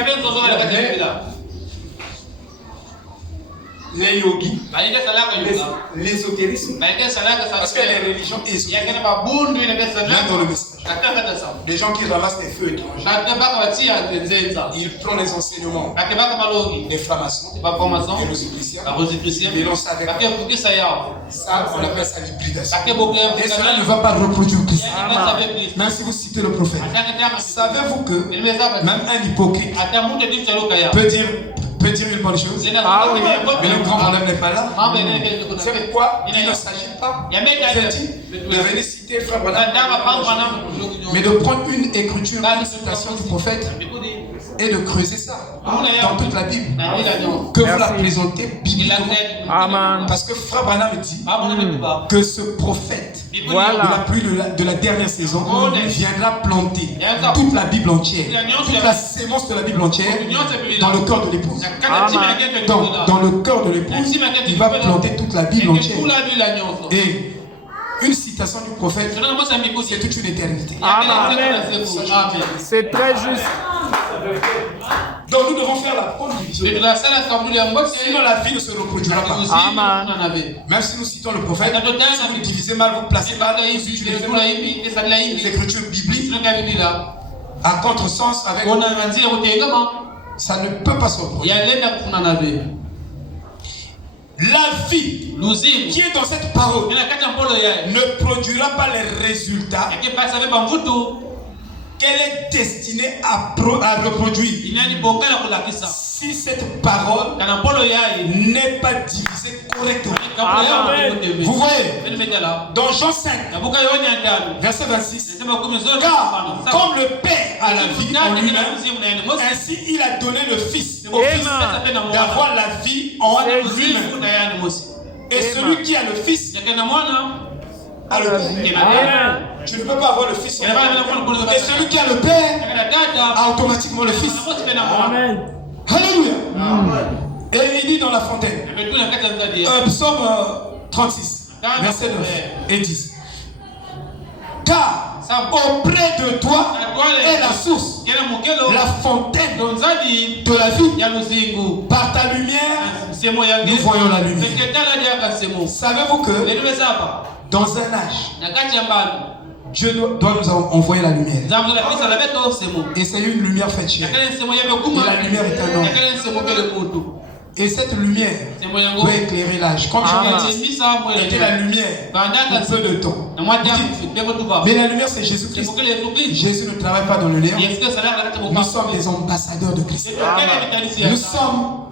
Les yogis, l'ésotérisme, parce qu'il y a des religions ésotériques. Même dans le message. Des gens qui ramassent des feux étrangers. Ils prennent les enseignements des francs-maçons, des rosicruciens, ils mélangent ça avec ça, on appelle ça l'hybridation. Et cela ne va pas reproduire Christ. Même si vous citez le prophète. Savez-vous que même un hypocrite peut peut dire une bonne chose. Ah oui. Mais le grand bonhomme n'est pas là. Vous C'est pourquoi il ne s'agit pas de venir citer Frère Branham, mais de prendre une écriture, une citation du prophète et de creuser ça dans toute la Bible. Que vous la présentez bibliquement. Amen. Parce que Frère Branham dit que ce prophète Voilà. de la pluie de la dernière saison viendra planter toute la Bible entière, toute la sémence de la Bible entière dans le cœur de l'épouse. Dans le cœur de l'épouse, il va planter toute la Bible entière. Et une citation du prophète, c'est toute une éternité. Amen. C'est très juste. Donc nous devons faire la bonne division. Sinon la vie ne se reproduira pas. Amen. Même si nous citons le prophète, si vous divisez mal, vous placez mal, vous utilisez mal les écritures bibliques à contresens avec, ça ne peut pas se reproduire. La vie qui est dans cette parole ne produira pas les résultats qu'elle est destinée à reproduire si cette parole n'est pas divisée correctement. Vous voyez, dans Jean 5, verset 26, car comme le Père a la vie en lui-même, ainsi il a donné le Fils au Fils d'avoir la vie en lui-même. Et celui qui a le Fils a le Père. Tu ne peux pas avoir le Fils sans le Père. Et celui qui a le Père a automatiquement le Fils. Amen. Alléluia. Et il dit dans la fontaine, psaume 36, verset 9 et 10. Car auprès de toi est la source, la fontaine de la vie. Par ta lumière, nous voyons la lumière. Savez-vous que dans un âge, Dieu doit nous envoyer la lumière. Et c'est une lumière faite chair. Et la lumière est un homme. Et cette lumière peut éclairer l'âge. Comme Jean était la lumière pour peu de temps. Mais la lumière, c'est Jésus-Christ. Jésus ne travaille pas dans le néant. Nous sommes les ambassadeurs de Christ. Nous sommes...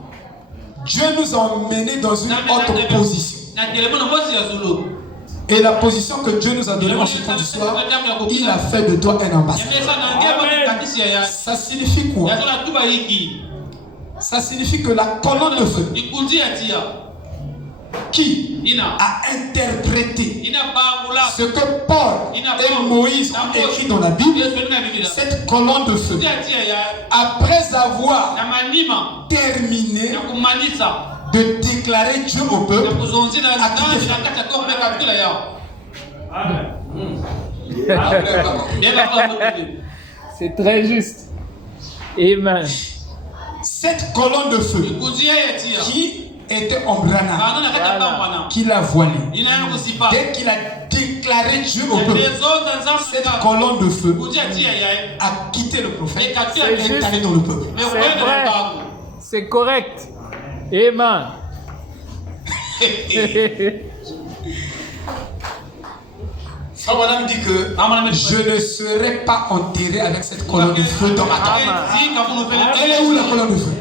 Dieu nous a emmenés dans une autre position. Et la position que Dieu nous a donnée en ce temps du soir, il a fait de toi un ambassadeur. Ça signifie quoi? Ça signifie que la colonne de feu qui a interprété ce que Paul et Moïse ont écrit dans la Bible, cette colonne de feu, après avoir terminé de déclarer Dieu au peuple, a quitté. C'est très juste. Amen. Cette colonne de feu qui était en Branham, qui l'a voilé, dès qu'il a déclaré Dieu au peuple, cette colonne de feu a quitté le prophète et est allée dans le peuple. C'est vrai. C'est correct. Amen. Frère Branham dit que je ne serai pas enterré avec cette colonne de feu dans ma tombe. Elle est où la colonne de feu?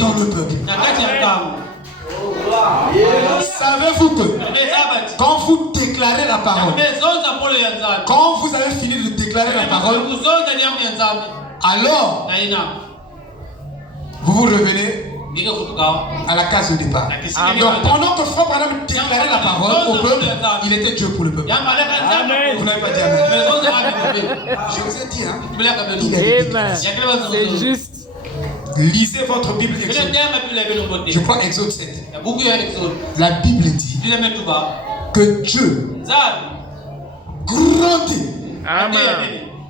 Dans le peuple. Savez-vous que quand vous déclarez la parole, quand vous avez fini de déclarer la parole, alors vous vous revenez à la case de départ. Donc pendant que Frère Branham déclarait la parole au peuple, il était Dieu pour le peuple. Amen. Vous n'avez pas dit amen. Je vous ai dit, hein. Il est Amen. C'est juste. Lisez votre Bible Exode. Je crois Exode 7. La Bible dit que Dieu grandit Amen.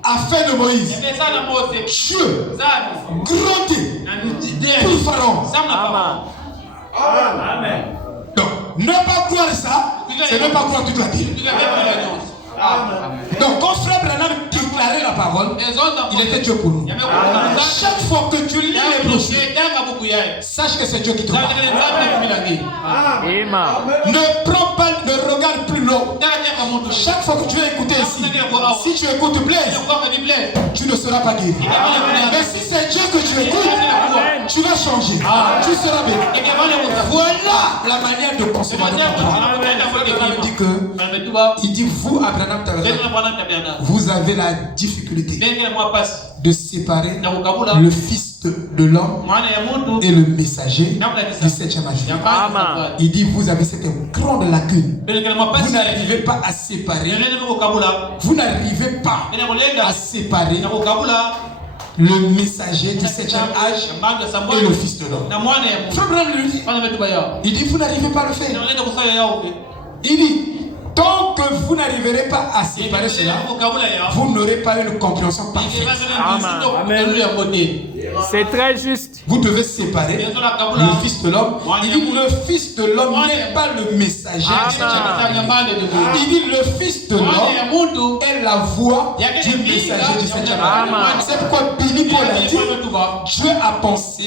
a fait de Moïse. Dieu grandit pour Pharaon. Amen. Donc, ne pas croire ça, c'est ne pas croire toute la Bible. Donc, quand Frère Branham déclarait la parole, il était Dieu pour nous. Chaque fois que tu lis les brochures, sache que c'est Dieu qui te parle. Amen. Ne prends pas, ne regarde plus l'homme. Chaque fois que tu vas écouter ici, si tu écoutes Blaise, tu ne seras pas guéri. Mais si c'est Dieu que tu écoutes, tu vas changer. Tu seras béni. Voilà la manière de concevoir le comprendre. Il dit vous, Abraham, vous avez la difficulté de séparer le fils de l'homme et le messager du 7e âge. Il dit vous avez cette grande lacune. Vous n'arrivez pas à séparer. Vous n'arrivez pas à séparer le messager du 7e âge et le fils de l'homme. Il dit vous n'arrivez pas à le faire. Il dit tant que vous n'arriverez pas à séparer cela, vous n'aurez pas une compréhension parfaite. C'est très juste. Vous devez séparer le fils de l'homme. Il dit le fils de l'homme n'est pas le messager. Il dit le fils de l'homme est la voix du messager du 7e âge. C'est pourquoi Billy Paul a dit Dieu a pensé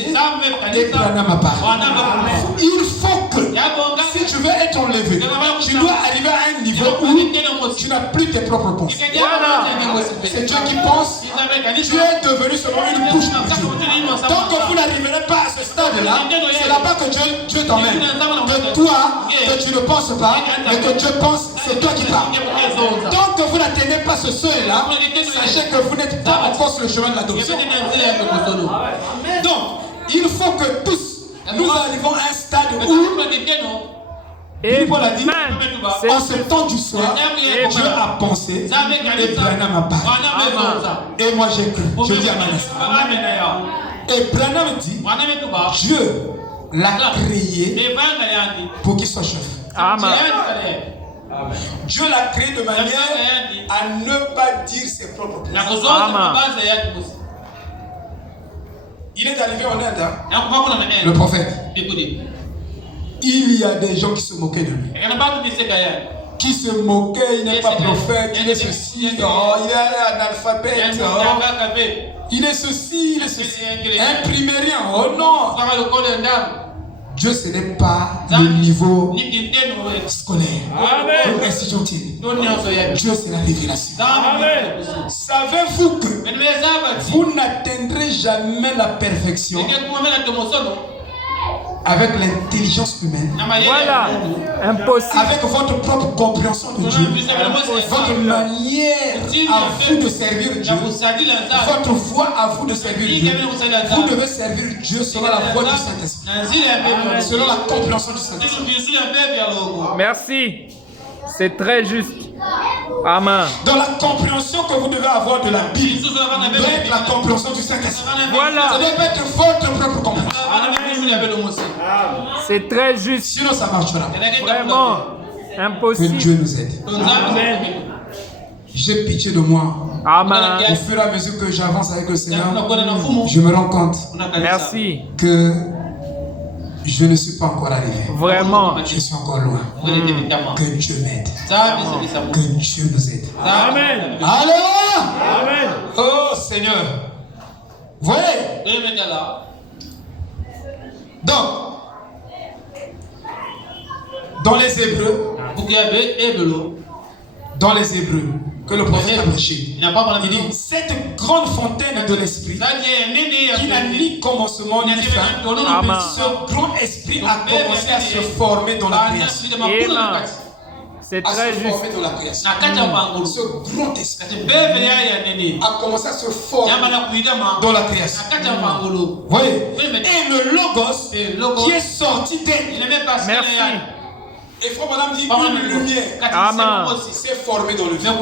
et Branham a parlé. Il faut que si tu veux être enlevé, tu dois arriver à un niveau où tu n'as plus tes propres pensées. C'est Dieu qui pense. Tu es devenu selon une bouche de Dieu. Tant que vous n'arriverez pas à ce stade-là, c'est là-bas que Dieu t'emmène. Que toi, que tu ne penses pas, mais que Dieu pense, c'est toi qui parles. Tant que vous n'atteignez pas ce seuil-là, sachez que vous n'êtes pas encore sur le chemin de l'adoption. Donc, il faut que tous, nous arrivons à un stade où Paul a dit, en ce temps du soir, Dieu a pensé et Branham a parlé. Et moi j'ai cru. Je dis à Manasseh. Et Branham dit, Dieu l'a créé pour qu'il soit chef. Amen. Dieu l'a créé de manière à ne pas dire ses propres pensées. Il est arrivé en Inde, le prophète. Il y a des gens qui se moquaient de lui. Qui se moquaient, il n'est pas prophète, il est ceci, oh, il est analphabète, oh, il est ceci, il est ceci. Imprimez rien, oh non. Dieu, ce n'est pas le niveau scolaire ou institutionnel. Dieu, c'est la révélation. Savez-vous que vous n'atteindrez jamais la perfection avec l'intelligence humaine, Voilà, impossible. avec votre propre compréhension de Dieu, votre manière à vous de servir Dieu, votre voie à vous de servir Dieu. Vous devez servir Dieu selon la voie du Saint-Esprit, selon la compréhension du Saint-Esprit. Merci. C'est très juste. Amen. Dans la compréhension que vous devez avoir de la Bible, doit être la compréhension du Saint-Esprit. Voilà. Ça doit être votre propre compréhension. C'est très juste. Sinon, ça marchera. Vraiment. Que Impossible. Dieu nous aide. Amen. J'ai pitié de moi. Amen. Au fur et à mesure que j'avance avec le Seigneur, je me rends compte Merci. que je ne suis pas encore arrivé. Vraiment. Je suis encore loin. Que Dieu m'aide. Que Dieu nous aide. Amen. Alléluia. Amen. Oh Seigneur. Voyez. Donc, dans les Hébreux, que le prophète a prêché, il dit cette grande fontaine de l'esprit qui n'a ni commencement ni fin, Amen. ce grand esprit a commencé à se former dans la création. Amen. C'est À se très juste. former dans la création. Ce grand esprit a commencé à se former dans la création. Voyez. Et le Logos qui est sorti d'elle. Merci. Et Frère Madame dit une lumière Amen. s'est formée dans le vide. Oh,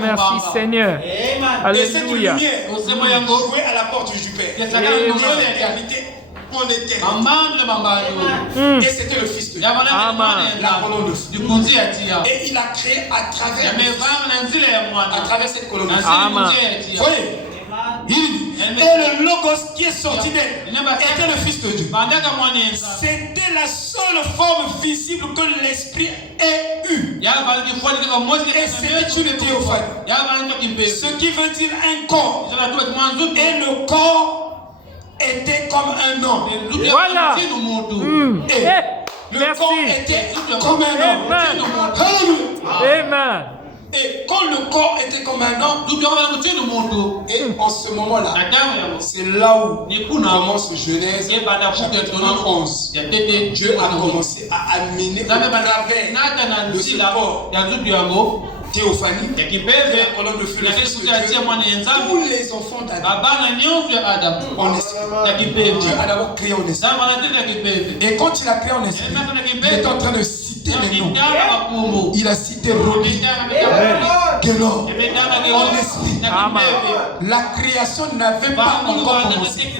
merci Seigneur. Et cette Alléluia. lumière jouait à la porte du Jupiter. Et l'éternité en éternité. Et c'était le Fils de Dieu. Amen. La colonne de feu. Et il a créé à travers cette colonne de feu. Amen. Voyez. Il dit, et le Logos qui est sorti d'elle était le Fils de Dieu. C'était la seule forme visible que l'Esprit ait eue. Et c'était une théophanie. Ce qui veut dire un corps. Et le corps était comme un homme. Voilà. Et le corps était comme un homme. Amen. Alléluia. Amen. Et quand le corps était comme un homme, et en ce moment-là, c'est là où commence Genèse chapitre 11. Dieu a commencé à amener au travers de ce corps théophanie, la colonne de feu, le Fils de Dieu, tous les enfants d'Adam en esprit. Dieu a d'abord créé en esprit. Et quand il a créé en esprit, il est en train de citer les noms. Il a cité Robi, Gelor, en esprit. La création n'avait pas encore commencé.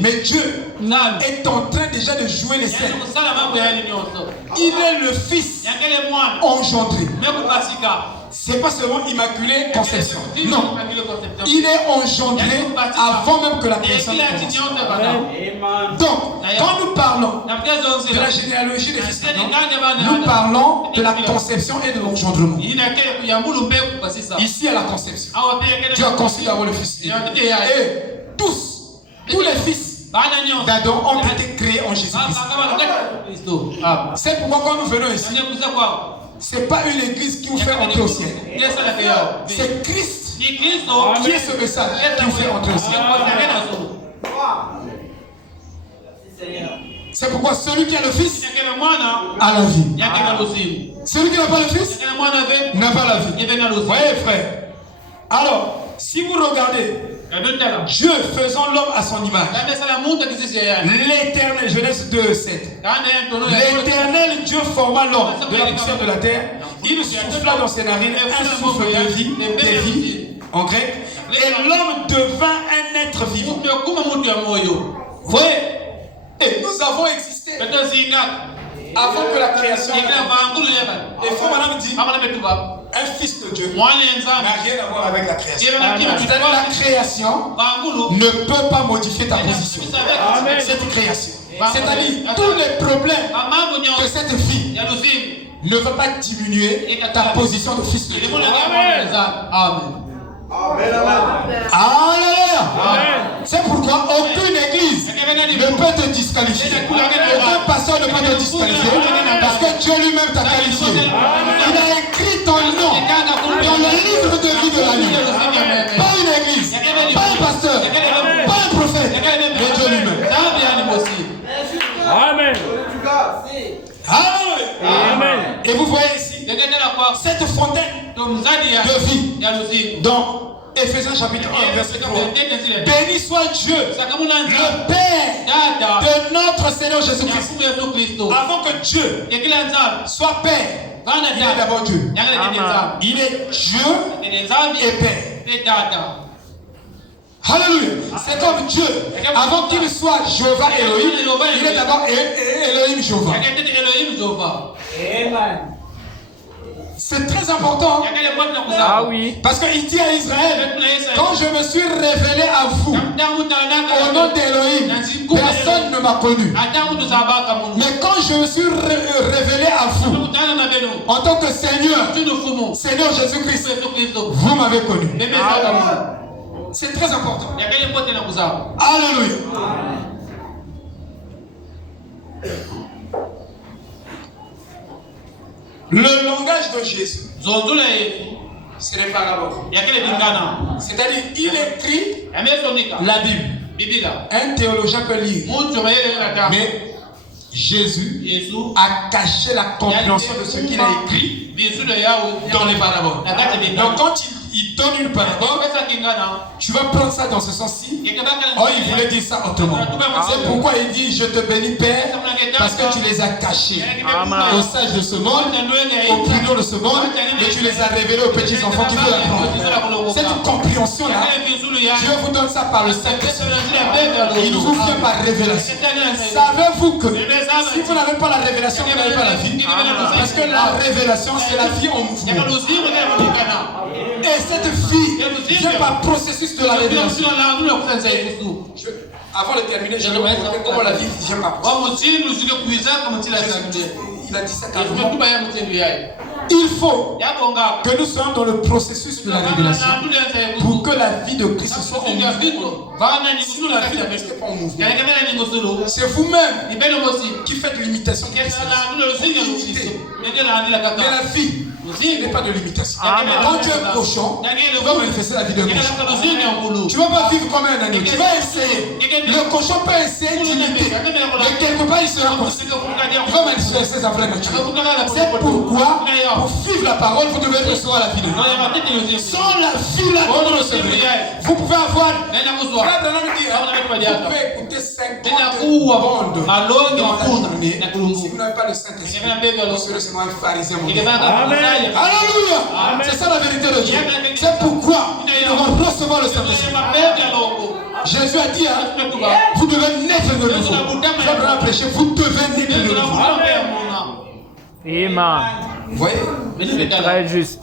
Mais Dieu est en train déjà de jouer les scènes. Il est le Fils engendré. C'est pas seulement immaculée conception. Non. Il est engendré avant même que la création commence. Donc, quand nous parlons de la généalogie des fils d'Adam, nous parlons de la conception et de l'engendrement. Ici, à la conception, Dieu a conçu d'abord le Fils. Et tous les fils d'Adam ont été créés en Jésus-Christ. C'est pourquoi quand nous venons ici, ce n'est pas une église qui vous fait entrer au ciel. C'est Christ qui est ce message qui vous fait entrer au ciel. C'est pourquoi celui qui a le Fils a la vie. Celui qui n'a pas le Fils n'a pas la vie. Vous voyez, frère. Alors, si vous regardez Dieu faisant l'homme à son image, l'éternel, Genèse 2, 7. L'éternel Dieu forma l'homme de la poussière de la terre. Il souffla dans ses narines un souffle de vie, en grec, et l'homme devint un être vivant. Vous voyez, et nous avons existé avant que la création. Et faut madame dit, un fils de Dieu n'a rien à voir avec la création. La création ne peut pas modifier ta position. Cette création. C'est-à-dire, tous les problèmes de cette vie ne veulent pas diminuer ta position de fils de Dieu. Amen. Alléluia. C'est pourquoi aucune église ne peut te disqualifier. Aucun pasteur ne peut te disqualifier. Parce que Dieu lui-même t'a qualifié. Il a écrit ton nom dans le livre de vie de la vie. Pas une église, pas un pasteur, pas un prophète, mais Dieu lui-même. Amen. Amen. Et vous voyez ici cette fontaine de vie dans Éphésiens chapitre 1 verset 3. Béni soit Dieu, le Père de notre Seigneur Jésus-Christ. Avant que Dieu soit Père, il est d'abord Dieu. Il est Dieu et Père. Alléluia. C'est comme Dieu. Avant qu'il soit Jéhovah Elohim, il est d'abord Elohim Jéhovah. C'est très important. Ah oui. Parce qu'il dit à Israël, quand je me suis révélé à vous au nom d'Elohim, personne ne m'a connu. Mais quand je me suis révélé à vous en tant que Seigneur, Seigneur Jésus-Christ, vous m'avez connu. C'est très important. Alléluia. Le langage de Jésus, c'est les paraboles. C'est-à-dire, il écrit la Bible. Un théologien peut lire. Mais Jésus a caché la compréhension de ce qu'il a écrit dans les paraboles. Donc quand il donne une parabole, tu vas prendre ça dans ce sens-ci. Oh, il voulait dire ça autrement. C'est pourquoi il dit, je te bénis Père, parce que tu les as cachés aux sages de ce monde, aux prudents de ce monde, et tu les as révélés aux petits enfants qui veulent apprendre. Cette compréhension-là, Dieu vous donne ça par le Saint-Esprit. Il vous fait par révélation. Savez-vous que si vous n'avez pas la révélation, vous n'avez pas la vie? Parce que la révélation, c'est la vie en mouvement. Et cette vie vient par processus de la révélation. Avant de terminer, je vais vous montrer comment la vie vient par processus. Il a dit ça carrément. Il faut que nous soyons dans le processus de la révélation pour que la vie de Christ soit en mouvement. Sinon, la vie ne reste pas en mouvement. C'est vous-même qui faites l'imitation de Christ. Mais la vie, il n'est pas de limitation. Quand tu es cochon, tu vas manifester la vie de cochon. Tu ne vas pas vivre comme un agneau. Tu vas essayer. Le cochon peut essayer d'imiter. Mais quelque part, il sera conscient. Il va manifester ses affaires naturelles. C'est pourquoi, pour vivre la parole, vous devez recevoir la vie de Dieu. Sans la vie, là, vous ne recevrez. Vous pouvez avoir. Vous pouvez écouter 50 bandes dans la journée. Si vous n'avez pas le Saint-Esprit, vous serez seulement un pharisien. Alléluia. C'est ça la vérité de Dieu. C'est pourquoi nous devons recevoir le Saint-Esprit. Jésus a dit, vous devez naître de nouveau. Je vais prêcher, vous devez naître de nouveau. Amen. Vous voyez? Très juste.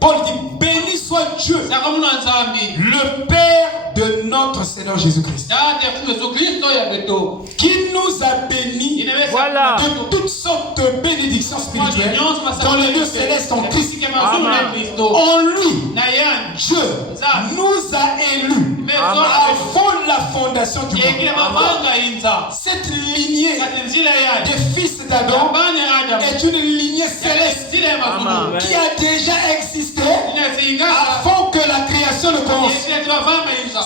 Paul dit, béni soit Dieu, le Père de notre Seigneur Jésus-Christ, qui nous a bénis Voilà. de toutes sortes de bénédictions spirituelles dans les lieux célestes en Christ. En lui, Dieu nous a élus avant la fondation du monde. Cette lignée des fils d'Adam est une lignée céleste qui a déjà existé avant que la création ne commence.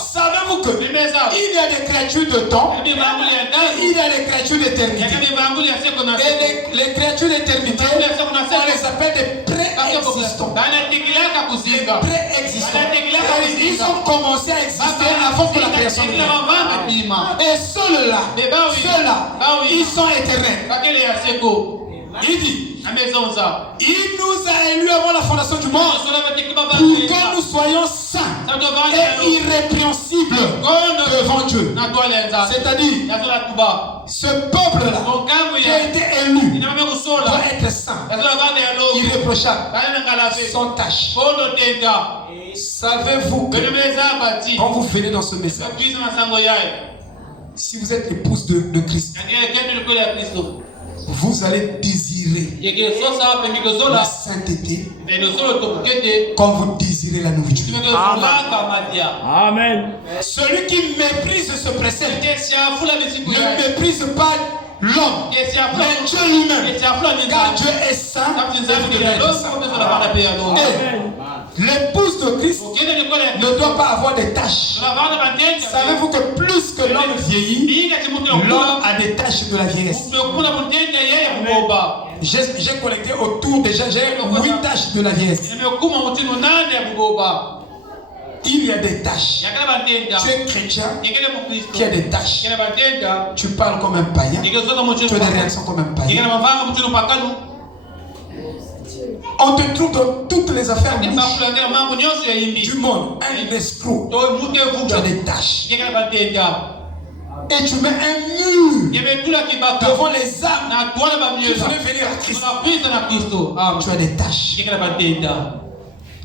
Savez-vous que il y a des créatures de temps et il y a des créatures d'éternité. Et les créatures d'éternité, on les appelle des préexistants. Les préexistants. Ils ont commencé à exister avant que la création ne commence. Et ceux-là, ils sont éternels. Il dit, il nous a élus avant la fondation du monde pour que nous soyons saints et irrépréhensibles devant Dieu. C'est-à-dire, ce peuple-là qui a été élu doit être saint, irréprochable, sans tache. Savez-vous que quand vous venez dans ce message, si vous êtes l'épouse de Christ, vous allez désirer la sainteté comme vous désirez la nourriture. Amen. Celui qui méprise ce précepte ne méprise pas l'homme, mais Dieu lui-même. Car Dieu est saint, et vous devez être saint. Et l'épouse de Christ ne doit pas avoir des taches. Savez-vous que plus que l'homme vieillit, l'homme a des taches de la vieillesse. J'ai collecté autour déjà, j'ai 8 taches de la vieillesse. Il y a des tâches. Tu es chrétien qui a des tâches. Tu parles comme un païen. Tu as des réactions comme un païen. On te trouve dans toutes les affaires du monde. Un escroc. Tu as des tâches. Et tu mets un mur devant les âmes qui veulent venir à Christ. Tu as des tâches.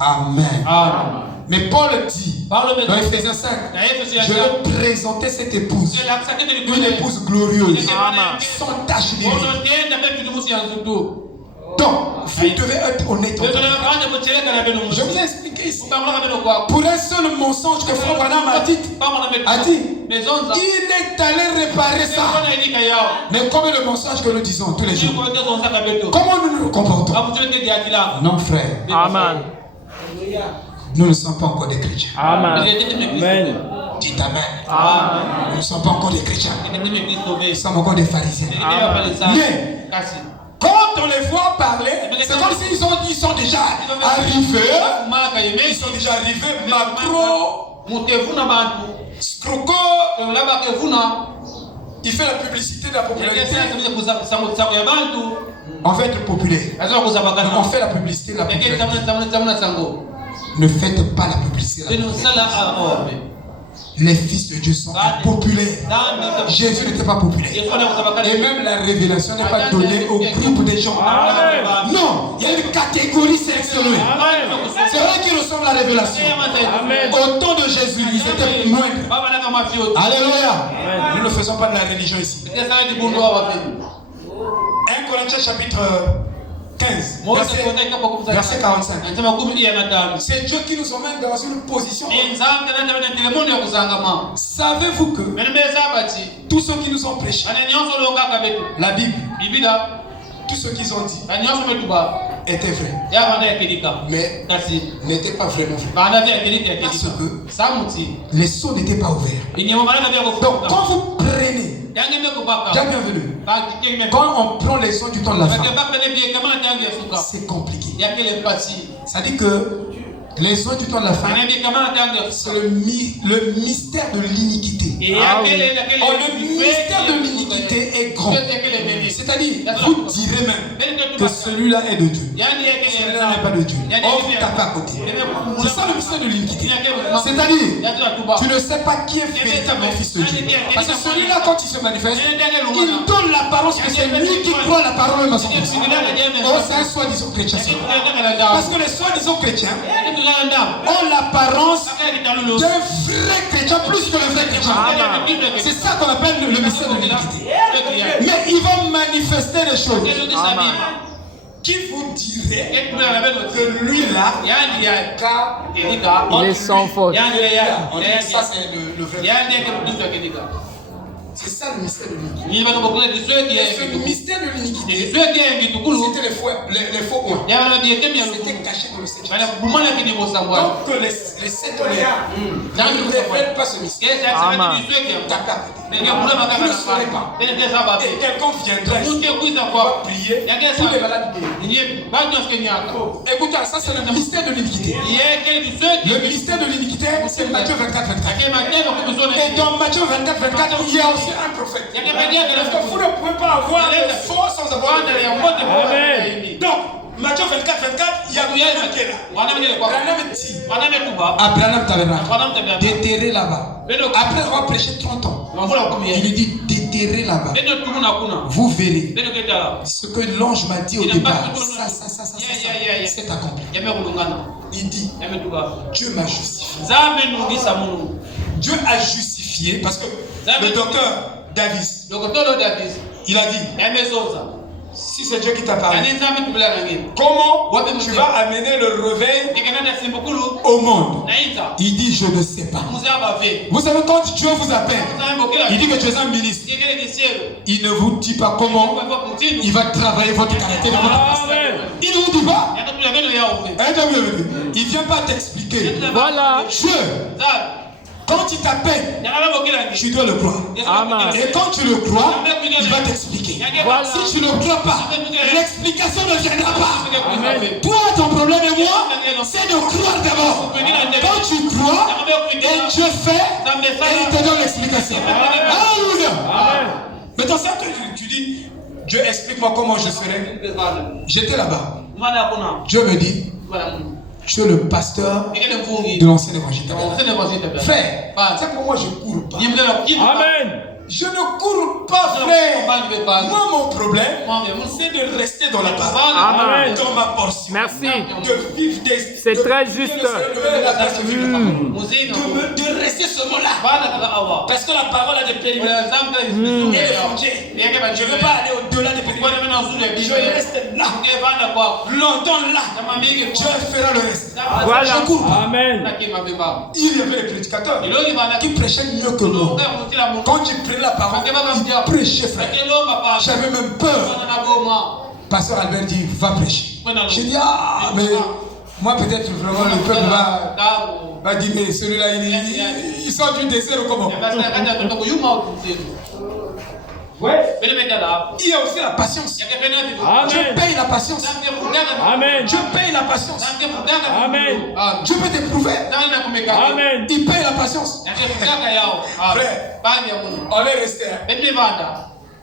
Amen. Mais Paul dit dans Ephésiens 5, je vais présenter cette épouse, une épouse glorieuse, sans tache d'irrité. Donc, vous devez être honnête. Je vous ai expliqué ici. Pour un seul mensonge que Frère Branham a dit, il est allé réparer ça. Mais combien de mensonges que nous disons tous les jours? Comment nous nous comportons? Non, frère. Amen. Nous ne sommes pas encore des chrétiens. Amen. Dites Amen. Amen. Nous ne sommes pas encore des chrétiens. Nous sommes encore des pharisiens. Mais quand on les voit parler, c'est comme s'ils sont déjà arrivés. Ils sont déjà arrivés. Macro, Scroco, il fait la publicité de la popularité. On veut être populaire. On fait la publicité de la popularité. Ne faites pas la publicité de la popularité. Les fils de Dieu sont impopulaires. Jésus n'était pas populaire. Et même la révélation n'est pas donnée au groupe des gens. Non, il y a une catégorie sélectionnée. C'est vrai qu'ils reçoivent la révélation. Au temps de Jésus, ils étaient moindres. Alléluia. Nous ne faisons pas de la religion ici. 1 Corinthiens chapitre 15, Mose verset kuoneka kwa kumzaa. verset 45. Anasema 15. C'est Dieu qui nous emmène dans une position. Ni nzambe na tabana telemondo ya kuzangama. Savez-vous que Menembeza bati. tous ceux qui nous ont prêché Ana nyonso longa kabetu. la Bible, Bibida. tous ceux qu'ils ont dit Na nyonso metuba. étaient vrais, Ya banda ya kilika. mais Kasi. n'étaient pas vraiment vrais. Banda ya kilika ya Parce kilika. que Samuti. les seaux n'étaient pas ouverts. Inyemo malaka ya Donc kufuta. quand vous prenez, Yange mekubaka. bienvenue, Ba kike quand on prend les sons du temps de la Parce femme, que bakka ne bien kama tangi ya suka. c'est compliqué. Ya kile pasi. Ça dit que les sons du temps de la femme, Ana bien kama tangi ya c'est suka. le mystère de l'iniquité. Et Ah ya oui. kile Oh, le mystère de l'iniquité est grand. C'est-à-dire, vous direz même que celui-là est de Dieu. Celui-là n'est pas de Dieu. Or, vous tapez à côté. C'est ça le mystère de l'iniquité. C'est-à-dire, tu ne sais pas qui est véritablement fils de Dieu. Parce que celui-là, quand il se manifeste, il donne l'apparence que c'est lui qui croit la parole même à son fils. Oh, c'est un soi-disant chrétien. Parce que les soi-disant chrétiens ont l'apparence d'un vrai chrétien plus que le vrai chrétien. C'est ça qu'on appelle le mystère de l'iniquité. Mais ils vont manifester des choses qui vous diraient que lui-là, car Il est sans faute. on dit ça c'est le vrai. C'est ça le mystère de l'iniquité. Et ce mystère de l'iniquité, c'était les faux oins. C'était caché dans le septième. Donc que les sept ne révèlent pas ce mystère. Tapez à côté. Vous ne saurez pas. Et quelqu'un viendrait ici, va prier, tous les malades guéris. Écoutez, ça c'est le mystère de l'iniquité. Le mystère de l'iniquité, c'est Matthieu 24, 24. Et dans Matthieu 24, 24, il y a aussi un prophète. Parce que vous ne pouvez pas avoir le faux sans avoir le vrai. Donc, Matthieu 24, 24, il y a Branham qui est là. Branham dit à Branham Tabernacle, déterrez là-bas. Après avoir prêché 30 ans, il dit déterrez là-bas. Vous verrez ce que l'ange m'a dit au départ. Ça, c'est accompli. Il dit Dieu m'a justifié. Dieu a justifié parce que le docteur Davis, il a dit si c'est Dieu qui t'a parlé, comment tu vas amener le réveil au monde? Il dit je ne sais pas. Vous savez quand Dieu vous appelle, il dit que tu es un ministre. Il ne vous dit pas comment il va travailler votre caractère. Il ne vous dit pas. Il ne vient pas t'expliquer. Voilà. Dieu, quand il t'appelle, tu dois le croire. Amen. Et quand tu le crois, il va t'expliquer. Voilà. Si tu ne crois pas, l'explication ne viendra pas. Amen. Toi, ton problème et moi, c'est de croire d'abord. Quand tu crois, et Dieu fait, et il te donne l'explication. Alléluia. Maintenant, ça que tu dis, Dieu explique-moi comment je serai. J'étais là-bas. Dieu me dit, je suis le pasteur de l'ancien évangile. Frère, c'est pour moi je ne cours pas. Amen. Je ne cours pas, frère. Moi, mon problème, c'est de rester dans la parole, Amen. dans ma portion. Merci. De vivre des. C'est très juste. De rester seulement là. Parce que la parole a des périmètres. Elle est fondée. Je ne veux pas aller au-delà des périmètres. Je reste là. Longtemps là. Dieu fera le reste. Voilà. Je cours pas. Amen. Il y avait les prédicateurs qui prêchaient mieux que moi. Quand tu prenais la parole, il prêchait, frère. J'avais même peur. Pasteur Albert dit, va prêcher. J'ai dit, ah, mais moi peut-être vraiment le peuple va dire, mais celui-là, il sort du désert ou comment? Ouais. Il y a aussi la patience. Amen. Dieu paye la patience. Amen. Dieu paye la patience. Amen. Dieu peut t'éprouver. Amen. Il paye la patience. Frère, on est resté.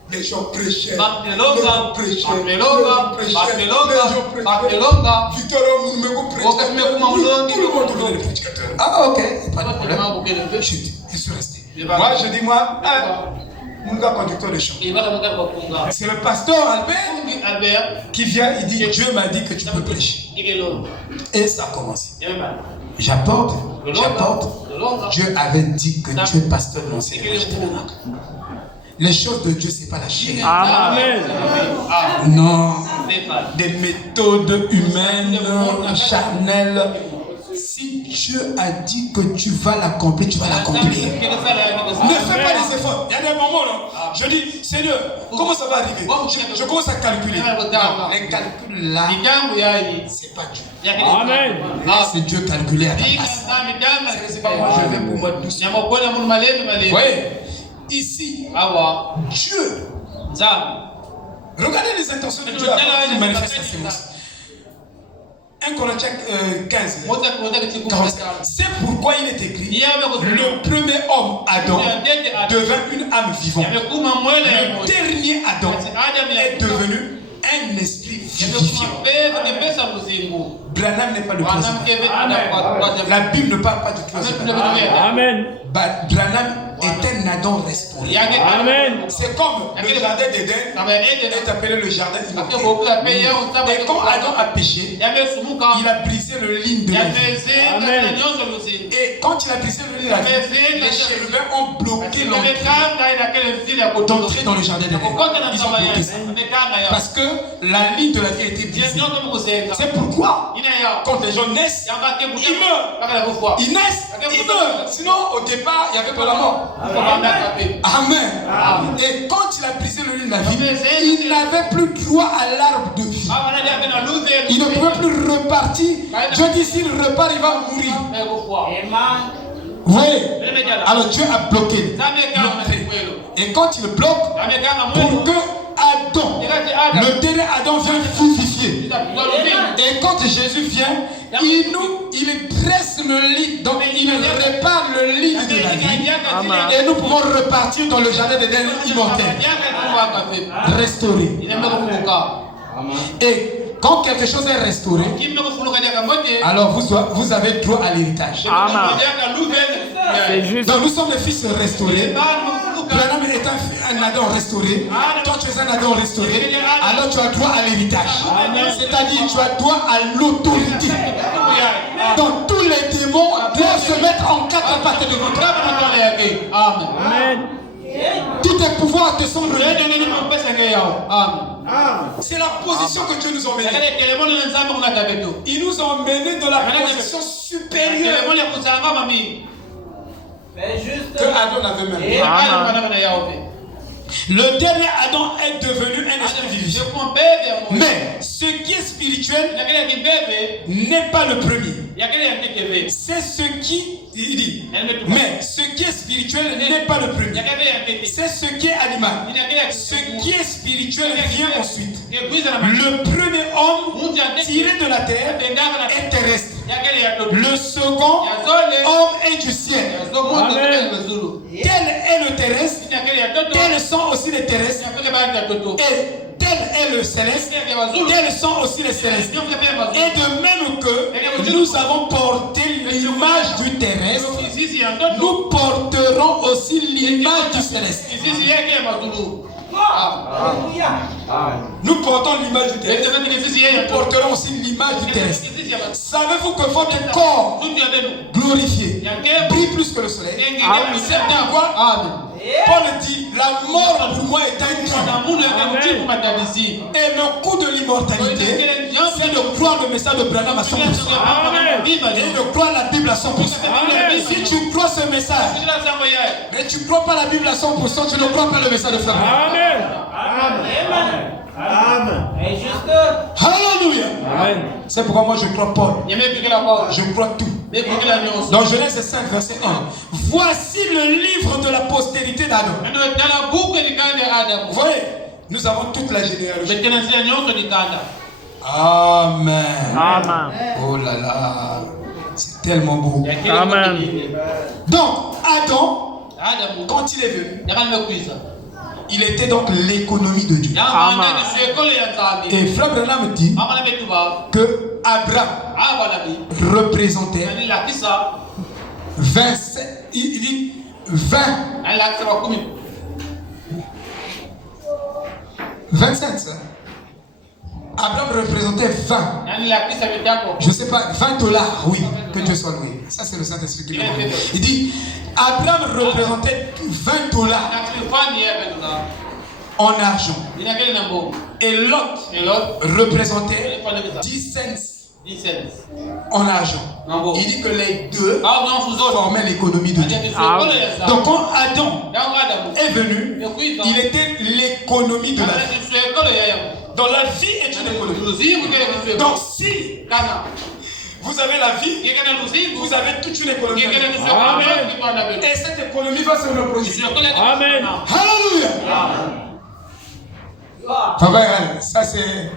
Les gens prêchaient. Les gens prêchaient. Les gens prêchaient. Victor Oumoumégo prêchait. Tout le monde devenait le prédicateur. Ah, ok. Pas de problème. Je suis resté. Moi, je dis, moi, mon gars conducteur de chant. C'est le pasteur Albert qui vient, il dit Dieu m'a dit que tu peux prêcher. Et ça a commencé. J'apporte. Dieu avait dit que tu es pasteur de l'ancien évangile. Les choses de Dieu, c'est pas la chair. Amen. Non. des méthodes humaines, charnelles. Si Dieu a dit que tu vas l'accomplir, tu vas l'accomplir. Ne fais pas les efforts. Il y a des moments là, je dis, Seigneur, comment ça va arriver? Je commence à calculer. Les calculs là, c'est pas Dieu. Amen. C'est Dieu calculé à ta place. C'est pas moi, je vais pour moi doucement. Vous voyez, ici, Dieu. Regardez les intentions de Dieu avant qu'il manifeste sa sémence. 1 Corinthiens 15. C'est pourquoi il est écrit: le premier homme, Adam, devint une âme vivante. Le dernier Adam est devenu un esprit vivifiant. Branham n'est pas le président. La Bible ne parle pas du président. Amen. Branham est un Adam restauré. Amen. C'est comme le jardin d'Éden est appelé le jardin immortel. Et quand Adam a péché, il a brisé le ligne de la vie. Et quand il a brisé le ligne de la vie, les chérubins ont bloqué l'entrée dans le jardin d'Éden. Ils ont bloqué ça. Parce que la ligne de la vie était brisée. C'est pourquoi quand les gens naissent, ils meurent. Ils naissent, ils meurent. Sinon, au départ, il n'y avait pas la mort. Amen. Et quand il a brisé le ligne de la vie, il n'avait plus droit à l'arbre de vie. Il ne pouvait plus repartir. Dieu dit, s'il repart, il va mourir. Vous voyez? Alors Dieu a bloqué l'entrée. Et quand il bloque, pour que Adam, le dernier Adam vient vivifier. Et quand Jésus vient, il dresse le lit, donc il répare le lit de la vie. Et nous pouvons repartir dans le jardin d'Éden immortel. Restauré. Et quand quelque chose est restauré, alors vous avez droit à l'héritage. C'est juste. Donc nous sommes les fils restaurés. Branham est un Adam restauré. Toi tu es un Adam restauré. Alors tu as droit à l'héritage. C'est-à-dire tu as droit à l'autorité. Donc tous les démons doivent se mettre en quatre à partir de votre. Amen. Tous tes pouvoirs te sont remis. C'est la position que Dieu nous a emmenés. Il nous a emmenés dans la position supérieure que Adam n'avait même. Le dernier Adam est devenu un esprit vivifiant. Mais ce qui est spirituel n'est pas le premier. C'est ce qui, il dit, mais ce qui est spirituel n'est pas le premier. C'est ce qui est animal. Ce qui est spirituel vient ensuite. Le premier homme tiré de la terre est terrestre. Le second homme est du ciel. Tel est le terrestre, tels sont aussi les terrestres, et tel est le céleste, tels sont aussi les célestes. Et de même que nous avons porté l'image du terrestre, nous porterons aussi l'image du céleste. Nous portons l'image du terrestre, nous porterons aussi l'image du terrestre. Savez-vous que votre corps glorifié brille plus que le soleil? C'est pourquoi Paul dit, la mort pour moi est un gain. Et le coup de l'immortalité, c'est de croire le message de Branham à 100%. Et de croire la Bible à 100%. Si tu crois ce message, mais tu ne crois pas la Bible à 100%, tu ne crois pas le message de Branham. Amen. Alléluia. C'est pourquoi moi je crois Paul. Je crois tout. Dans Genèse 5, verset 1. Voici le livre de la postérité d'Adam. Vous voyez, nous avons toute la généalogie. Amen. Oh là là, c'est tellement beau. Amen. Donc, Adam, quand il est venu, il était donc l'économie de Dieu. Et Frère Branham dit que Abraham représentait 27, il dit 27. Abraham représentait 20. Je ne sais pas, $20, oui, que Dieu soit loué. Ça, c'est le Saint-Esprit qui m'a dit. Il dit, Abraham représentait $20 en argent. Et l'autre représentait 10 cents en argent. Il dit que les deux formaient l'économie de Dieu. Donc quand Adam est venu, il était l'économie de la vie. Donc la vie est une économie. Donc si vous avez la vie, vous avez toute une économie. Amen. Et cette économie va se reproduire. Amen. Alléluia. Papa, ça c'est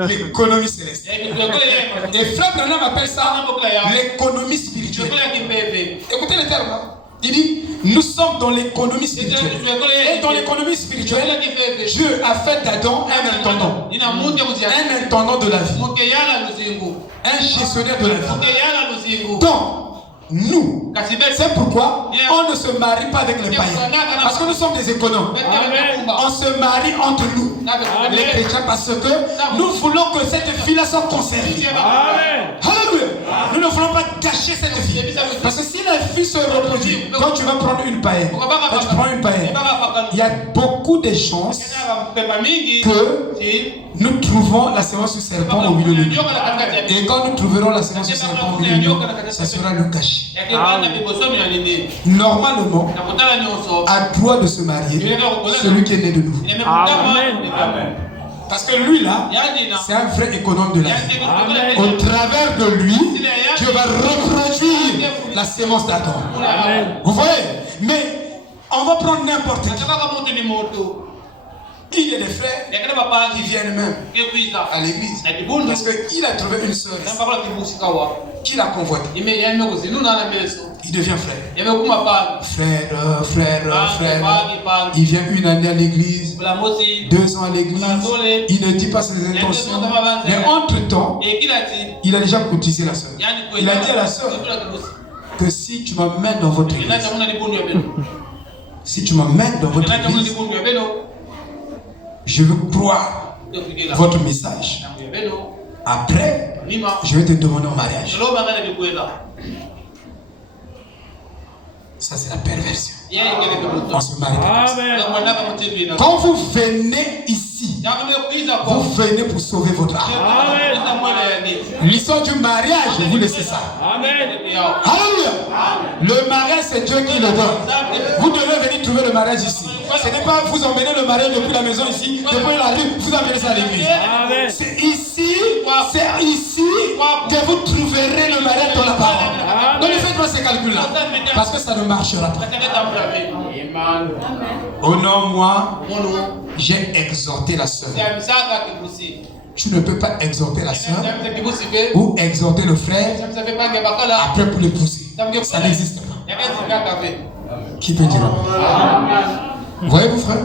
l'économie céleste. Et Frère Branham appelle ça l'économie spirituelle. Écoutez le terme. Il dit, nous sommes dans l'économie spirituelle. Et dans l'économie spirituelle, Dieu a fait d'Adam un intendant. Un intendant de la vie. Un gestionnaire de la vie. Donc, nous, c'est pourquoi on ne se marie pas avec les païens. Parce que nous sommes des économes. Amen. On se marie entre nous, les chrétiens, parce que nous voulons que cette vie-là soit conservée. Amen. Alléluia. Nous ne voulons pas gâcher cette vie. Parce que si la vie se reproduit, quand tu vas prendre une païenne, quand tu prends une païenne, il y a beaucoup de chances que nous trouvons la sémence du serpent au milieu de nous. Et quand nous trouverons la sémence du serpent au milieu de nous, ça sera le cachet. Normalement, à droit de se marier celui qui est né de nouveau. Amen. Parce que lui là, c'est un vrai économe de la vie. Au travers de lui, Dieu va reproduire la sémence d'Adam. Vous voyez? Mais on va prendre n'importe qui. Il y a des frères qui viennent même à l'église parce qu'il a trouvé une sœur qui l'a convoité. Il devient frère. Frère. Il vient une année à l'église, 2 ans à l'église. Il ne dit pas ses intentions. Mais entre-temps, il a déjà cotisé la sœur. Il a dit à la sœur que si tu m'emmènes dans votre église, je veux croire votre message. Après, je vais te demander en mariage. Ça, c'est la perversion. On se marie pas. Quand vous venez ici, vous venez pour sauver votre âme. L'histoire du mariage, vous laissez ça. Alléluia. Le mariage, c'est Dieu qui le donne. Vous devez venir trouver le mariage ici. Ce n'est pas vous emmener le mariage depuis la maison ici, depuis la rue, vous amenez ça à l'église. C'est ici que vous trouverez le mariage dans la parole. Donc ne faites pas ces calculs-là, parce que ça ne marchera pas. Au nom, moi, j'ai exhorté la sœur. Tu ne peux pas exhorter la sœur ou exhorter le frère après pour l'épouser. Ça n'existe pas. Qui peut dire amen? Voyez-vous, frère?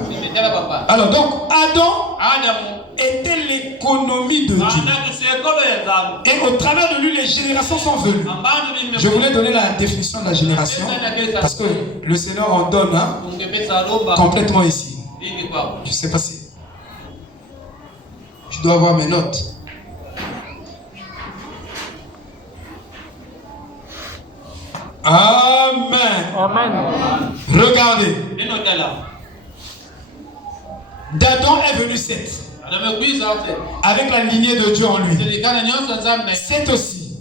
Alors donc, Adam était l'économie de Dieu. Et au travers de lui, les générations sont venues. Je voulais donner la définition de la génération parce que le Seigneur en donne complètement ici. Je ne sais pas si je dois avoir mes notes. Amen. Regardez. D'Adam est venu Seth. Avec la lignée de Dieu en lui. Seth aussi.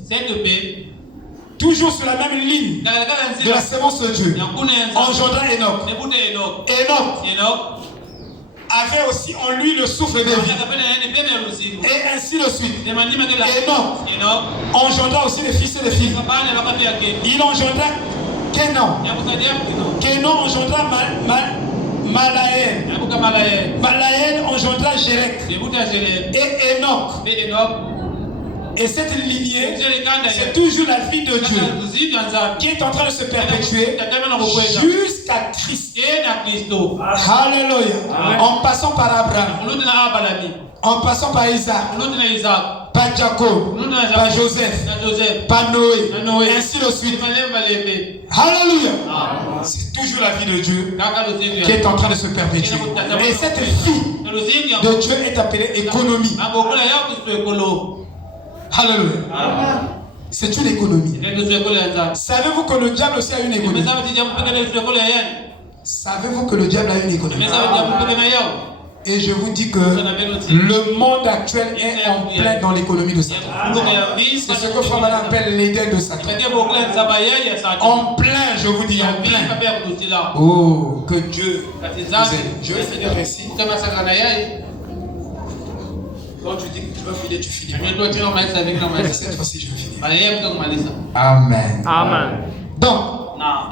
Toujours sur la même ligne de la sémence de Dieu. Engendra Enoch. Enoch avait aussi en lui le souffle de vie. Et ainsi de suite. Enoch engendra aussi les fils et les filles. Il engendra Kenan. Kenan engendra Malaël. Malaël engendra Jérek. Et Enoch. Et cette lignée, c'est toujours la vie de Dieu qui est en train de se perpétuer jusqu'à Christ. Alléluia. En passant par Abraham, en passant par Isaac, par Jacob, par Joseph, par Noé, ainsi de suite. Alléluia. C'est toujours la vie de Dieu qui est en train de se perpétuer. Et cette vie de Dieu est appelée économie. Alléluia. C'est une économie. Savez-vous que le diable aussi a une économie? Savez-vous que le diable a une économie? Et je vous dis que le monde actuel est en plein dans l'économie de Satan. C'est ce que Frère appelle l'Éden de Satan. En plein, je vous dis, en plein. Oh, que Dieu vous aide. Je vais finir ainsi. Quand tu dis que tu vas finir, tu finis. Mais cette fois-ci, je vais finir. Amen. Amen. Donc,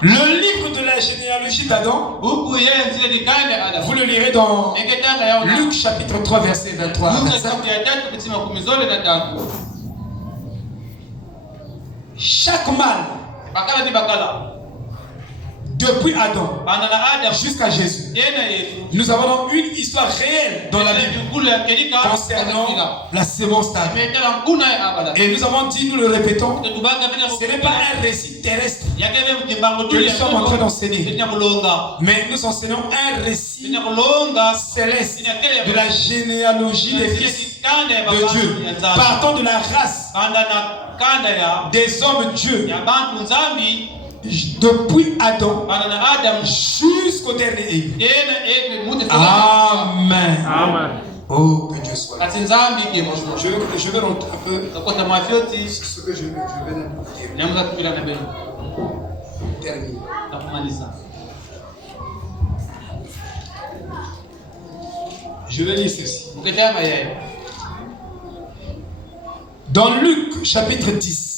le livre de la généalogie d'Adam, vous le lirez dans Luc chapitre 3, verset 23 à 25. Chaque mâle, depuis Adam jusqu'à Jésus, nous avons donc une histoire réelle dans la Bible concernant la sémence stade. Et nous avons dit, nous le répétons, ce n'est pas un récit terrestre que nous sommes en train d'enseigner, mais nous enseignons un récit céleste de la généalogie des fils de Dieu, partant de la race des hommes Dieu, depuis Adam jusqu'au dernier Élu. Amen. Amen. Oh, que Dieu soit là. Je vais rentrer un peu sur ce que je vais dire. Terminer. Je vais lire ceci. Dans Luc chapitre 10.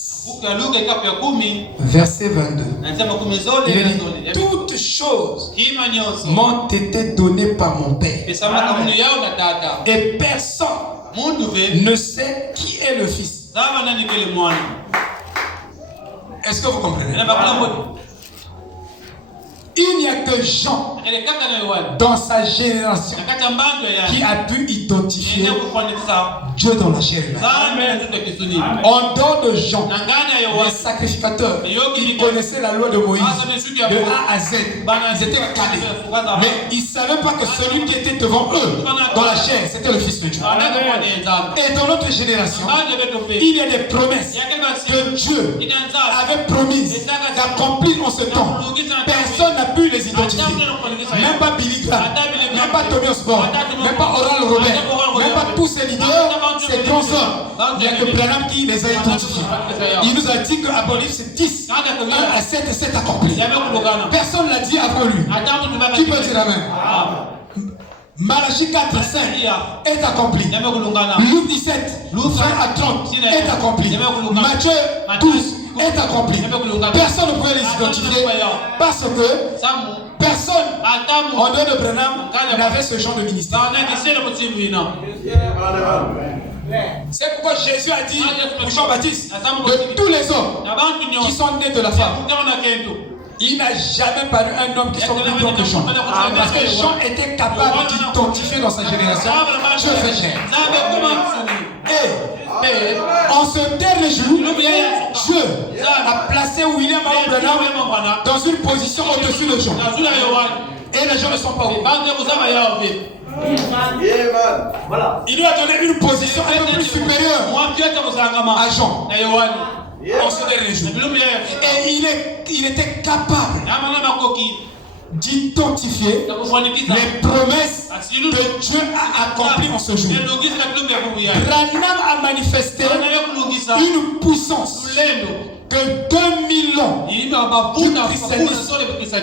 Verset 22. Il dit, toutes choses m'ont été données par mon Père. Et personne ne sait qui est le Fils. Est-ce que vous comprenez? Il n'y a que Jean dans sa génération qui a pu identifier Dieu dans la chair. En dehors de Jean, les sacrificateurs, ils connaissaient la loi de Moïse de A à Z. Ils étaient calés. Mais ils ne savaient pas que celui qui était devant eux dans la chair, c'était le Fils de Dieu. Et dans notre génération, il y a des promesses que Dieu avait promises d'accomplir en ce temps. Personne n'a pu les identifier. Même pas Billy Graham, même pas Tommy Osborne, même pas Oral Robert, même pas tous ces leaders, ces grands hommes. Il n'y a que Branham qui les a identifiés. Il nous a dit que Apocalypse 10, 1 à 7 et 7 accompli. Personne ne l'a dit avant lui. Qui peut dire Amen? Malachi 4, 5 est accompli. Luc 17, 20 à 30 est accompli. Matthieu 12 est accompli. Personne ne pouvait les identifier parce que personne en dehors de Branham n'avait ce genre de ministère. C'est pourquoi Jésus a dit pour Jean-Baptiste que tous les hommes qui sont nés de la femme, il n'a jamais paru un homme qui soit plus grand que Jean. Parce que Jean était capable d'identifier dans sa génération Dieu fait chair. Et en ce dernier jour, Dieu a placé William Branham dans une position au-dessus de Jean. Et les gens ne sont pas au courant. Il lui a donné une position un peu plus supérieure à Jean. En ce dernier jour. Et il était capable d'identifier les promesses que Dieu a accomplies en ce jour. Branham a manifesté une puissance que 2000 ans du christianisme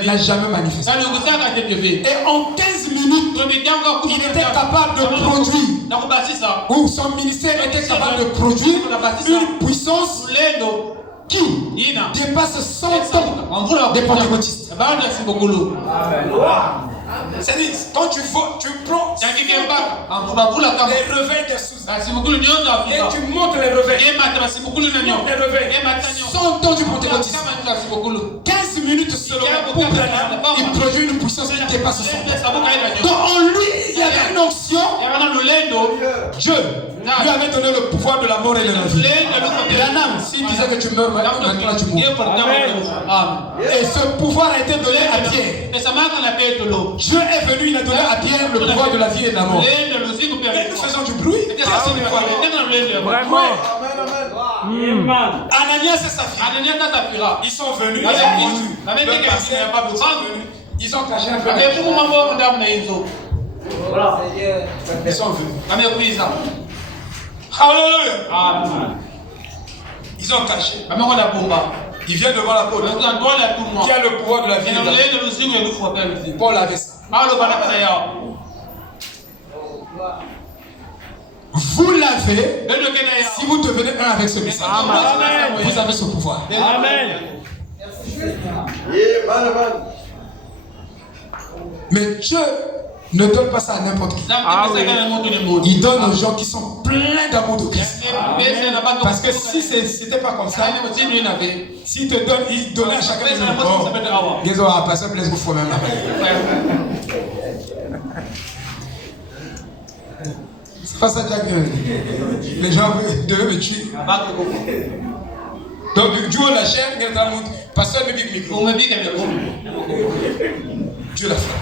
n'a jamais manifesté. Et en 15 minutes, il était capable de produire, ou son ministère était capable de produire une puissance qui dépasse 100 ans des pentecôtistes. C'est-à-dire, quand tu prends les reveils des sous et tu montes les reveils, 100 ans du pentecôtisme, 15 minutes seulement pour Branham, il produit une puissance qui dépasse 100 ans. Donc en lui, il y avait une onction. Dieu lui avait donné le pouvoir de la mort et de la vie. Branham, s'il disait que tu meurs maintenant, tu mourras. Et ce pouvoir a été donné à Pierre. Dieu est venu, il a donné à Pierre le pouvoir de la vie et de la mort. Et nous faisons du bruit. Vraiment. Ananias et Saphira, ils sont venus. Ils ont caché un peu. Voilà. Ils sont venus. Amekuiza. Alléluia. Amen. Ils ont caché. Amekwenda bomba. Il vient devant l'apôtre Ndio ndola tumwa. qui a le pouvoir de la vie. et de la mort. Ndio luzingo yalufuata luzingo. Paul avait ça. Paulo bana kana yao. Vous l'avez. Ndio kana yao. Si vous devenez un avec ce message, Amen. vous avez ce pouvoir. Amen. Mais Dieu ne donne pas ça à n'importe qui. Il donne aux gens qui sont pleins d'amour de Christ. Parce que si c'était pas comme ça, s'il te donne, il donnait à chacun de nous. Ils ont passé place pour faire même là. C'est pas ça que les gens devaient me tuer. Donc, Dieu la chair, pasteur me dit micro. Dieu l'a frappé.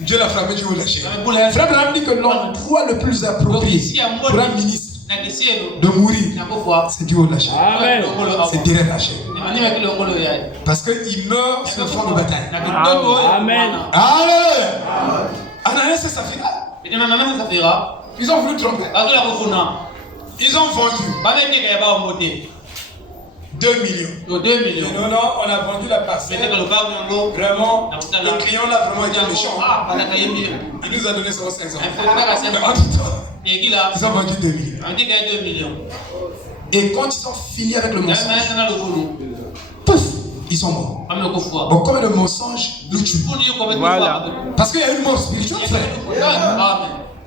Dieu l'a frappé, Dieu l'a chair. Frère Abraham dit que l'endroit le plus approprié pour un ministre de mourir, c'est Dieu l'a chair. Amen. C'est derrière la chair. Parce qu'il meurt sur le front de bataille. Amen. Alléluia. Ananias et Saphira, ils ont voulu tromper. Ils ont vendu 2 millions. 2 millions. Et non, on a vendu la parcelle. Vraiment, le client là vraiment été méchant. Il nous a donné 500. Ils ont vendu 2 millions. Et quand ils ont fini avec le mensonge, pouf, ils sont morts. Donc comme le mensonge nous tue. Voilà. Parce qu'il y a une mort spirituelle, frère.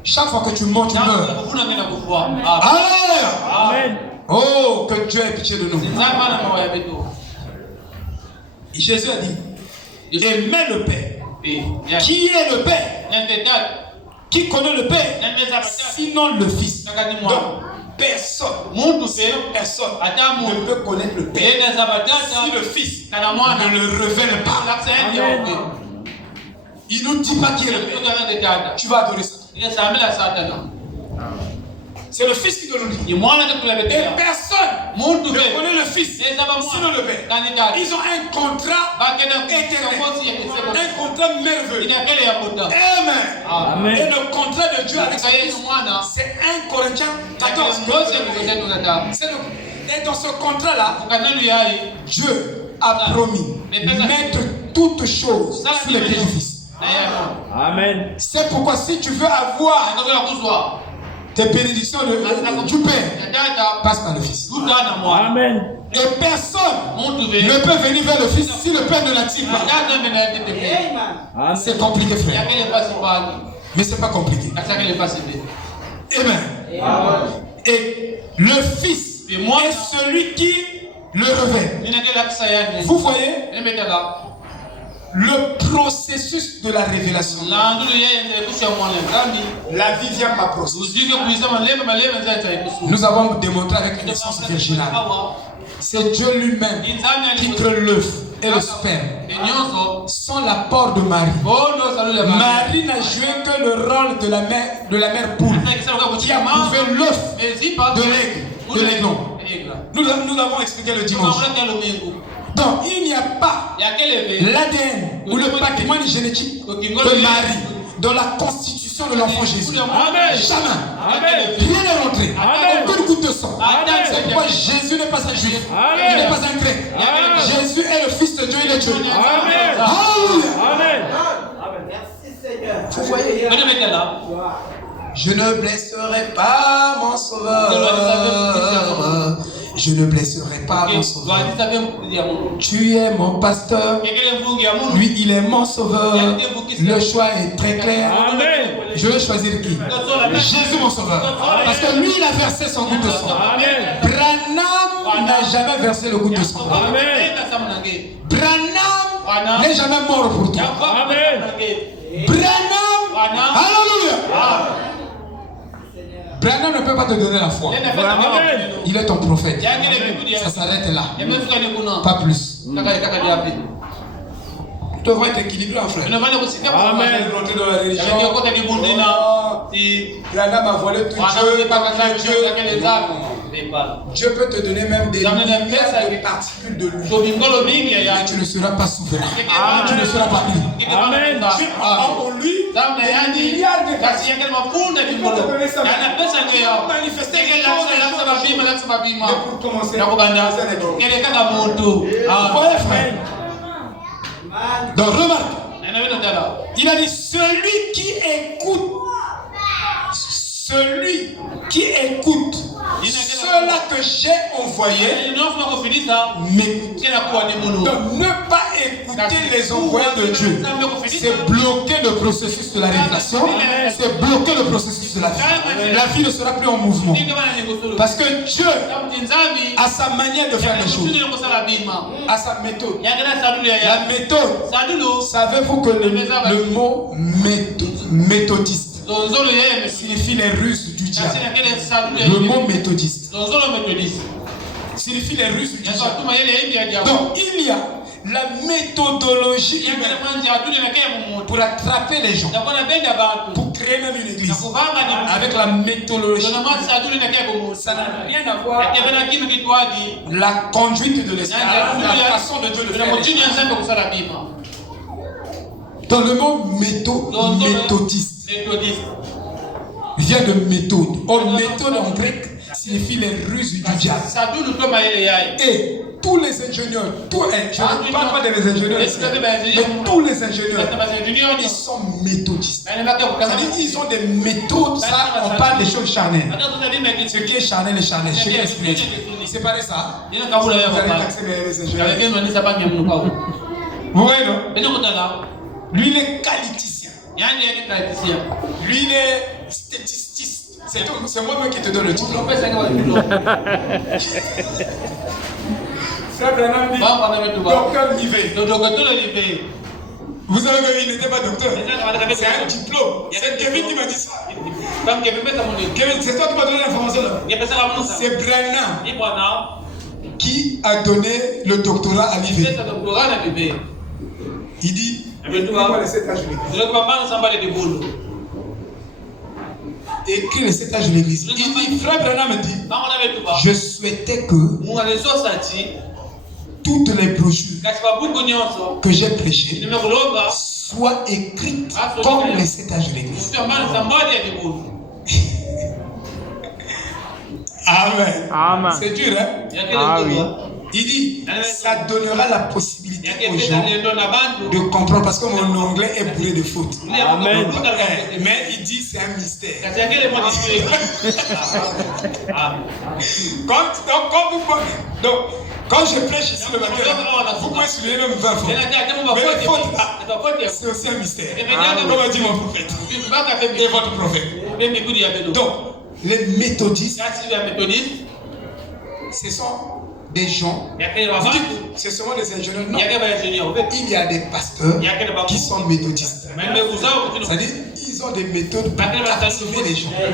Chaque fois que tu mens, tu meurs. Alléluia. Amen. Oh, que Dieu ait pitié de nous. Jésus a dit, aimez le Père. Qui est le Père? Qui connaît le Père? Sinon le Fils. Donc, personne ne peut connaître le Père si le Fils ne le révèle pas. Il ne nous dit pas qui est le Père. Tu vas adorer ça. C'est le Fils qui te le dit. Et personne ne connaît le Fils sinon le Père. Ils ont un contrat éternel, un contrat merveilleux. Amen. Et le contrat de Dieu avec son Fils, c'est 1 Corinthiens 14. Et dans ce contrat-là, Dieu a promis de mettre toutes choses sous les pieds du Fils. Amen. C'est pourquoi si tu veux avoir tes bénédictions du Père, passe par le Fils. Amen. Et personne ne peut venir vers le Fils si le Père ne l'attire pas. C'est compliqué, frère. Mais c'est pas compliqué. Amen. Et le Fils est celui qui le révèle. Vous voyez le processus de la révélation. La vie vient par processus. Nous avons démontré avec la naissance virginale. C'est Dieu lui-même qui crée l'œuf et le sperme sans l'apport de Marie. Marie n'a joué que le rôle de la mère poule qui a couvé l'œuf de l'aiglon. Nous l'avons expliqué le dimanche. Donc il n'y a pas l'ADN ou le patrimoine génétique de Marie dans la constitution de l'enfant Jésus. Amen. Jamais. Amen. Rien n'est rentré. Amen. Aucune goutte de sang. Amen. C'est pourquoi Jésus n'est pas un juif. Amen. Il n'est pas un grec. Amen. Jésus est le Fils de Dieu, il est Dieu. Amen. Alléluia. Amen. Merci Seigneur. Vous voyez, je ne blesserai pas mon sauveur. Je ne blesserai pas mon sauveur. Tu es mon pasteur. Lui, il est mon sauveur. Le choix est très clair. Amen. Je vais choisir qui? Jésus, mon sauveur. Parce que lui, il a versé son goutte de sang. Amen. Branham n'a jamais versé le goutte de sang. Amen. Branham n'est jamais mort pour toi. Amen. Branham, alléluia. Branham ne peut pas te donner la foi. Amen. Il est ton prophète. Ça s'arrête là. Pas plus. Tu devrais être équilibré en frère. Amen. Rentrer dans la religion. Branham a volé tout Dieu. Dieu peut te donner même des milliards de particules de lui. Mais tu ne seras pas souverain. Tu ne seras pas libre. Amen. Dieu a en lui des milliards de particules. Il peut te donner ça. Manifester quelque chose. Mais pour commencer, voyez, frère. Donc remarque, il a dit celui qui écoute ceux-là que j'ai envoyés m'écoutent. Donc ne pas écouter les envoyés de Dieu, c'est bloquer le processus de la révélation, c'est bloquer le processus de la vie. La vie ne sera plus en mouvement. Parce que Dieu a sa manière de faire les choses, a sa méthode. La méthode, savez-vous que le mot méthodiste signifie les ruses du diable. Le mot méthodiste signifie les ruses du diable. Donc il y a la méthodologie humaine pour attraper les gens, pour créer même une église. Avec la méthodologie, ça n'a rien à voir avec la conduite de l'esprit, la façon de Dieu de faire les choses. Dans le mot méthodiste vient de méthode. Or, méthode en grec signifie les ruses du diable. Et tous les ingénieurs, je ne parle pas des ingénieurs, mais tous les ingénieurs, ils sont méthodistes. C'est-à-dire qu'ils ont des méthodes, ça, on parle des choses charnelles. Ce qui est charnel est charnel, ce qui est spirituel. C'est pareil ça. Vous allez taxer les ingénieurs. Vous voyez, non? Lui, il est qualiticien. Lui, il est statisticiste. C'est moi-même qui te donne le diplôme. Frère Branham dit docteur Nivet. Vous savez qu'il n'était pas docteur. C'est un diplôme. C'est Kevin qui m'a dit ça. Kevin, c'est toi qui m'as donné l'information là. C'est Branham qui a donné le doctorat à Nivet. Il dit les 7 âges de l'église. Écrit les 7 âges de l'église. Il dit, frère Branham me dit, je souhaitais que toutes les brochures que j'ai prêchées soient écrites comme les 7 âges de l'église. Amen. Amen. C'est dur, hein? Ah oui. Il dit, ça donnera la possibilité aux gens de comprendre, parce que mon anglais est bourré de fautes. Amen. Mais il dit, c'est un mystère. Quand je prêche ici le matin, vous pouvez souligner même 20 fautes. Mais les fautes, c'est aussi un mystère. Comme a dit mon prophète. Et votre prophète. Donc, les méthodistes, ce sont des gens, vous dites, ce sont des ingénieurs. Non, il y a des pasteurs qui sont méthodistes. C'est-à-dire, ils ont des méthodes pour activer les gens et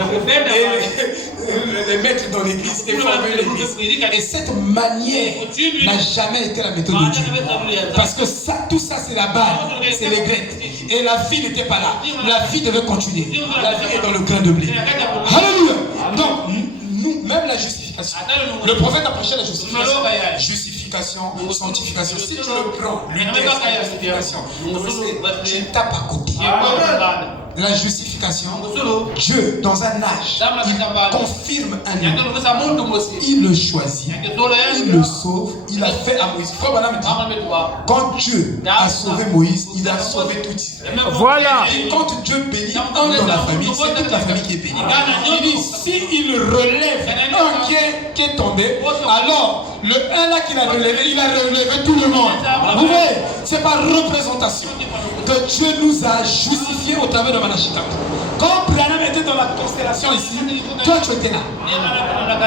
les mettre dans l'église et former l'église. Et cette manière n'a jamais été la méthode de Dieu. Parce que ça, tout ça, c'est la base, c'est les Grecs. Et la vie n'était pas là. La vie devait continuer. La vie est dans le grain de blé. Alléluia. Donc, nous, même la justification. Le prophète a prêché la justification. Justification, sanctification. Si tu le prends, justification, tu tapes à côté. La justification, Dieu, dans un âge, il confirme un homme. Il le choisit, il le sauve, il a fait à Moïse. Quand Dieu a sauvé Moïse, il a sauvé tout Israël. Voilà. Et quand Dieu bénit un dans la famille, c'est toute la famille qui est bénie. Il dit, s'il relève un qui est tombé, alors le un là qu'il a relevé, il a relevé tout le monde. Vous voyez, c'est par représentation que Dieu nous a justifiés au travers de Manashita. Quand Branham était dans la constellation ici, toi tu étais là.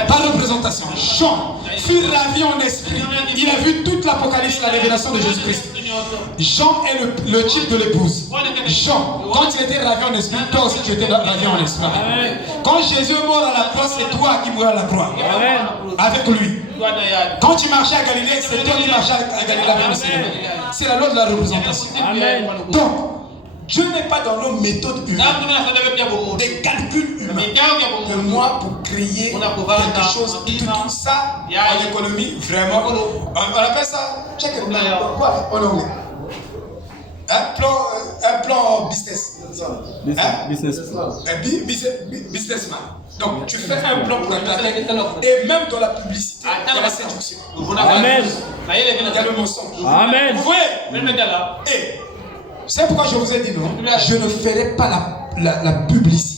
Par représentation. Jean fut ravi en esprit. Il a vu toute l'Apocalypse, la révélation de Jésus-Christ. Jean est le type de l'épouse. Jean, quand il était ravi en esprit, toi aussi tu étais ravi en esprit. Quand Jésus est mort à la croix, c'est toi qui mourras à la croix. Avec lui. Quand tu marchais à Galilée, c'est toi qui marchais à Galilée avec le Seigneur. C'est la loi de la représentation. Amen. Donc, Dieu n'est pas dans nos méthodes humaines, des calculs humains. Que moi, pour créer quelque chose, tout ça, en économie, vraiment, on appelle ça, check it, quoi, en anglais? Un plan business. Businessman. Donc, tu fais un plan pour attaquer. Et même dans la publicité, il y a la séduction. Amen. Il y a le mensonge. Amen. Vous voyez? Et c'est pourquoi je vous ai dit non. Je ne ferai pas la publicité.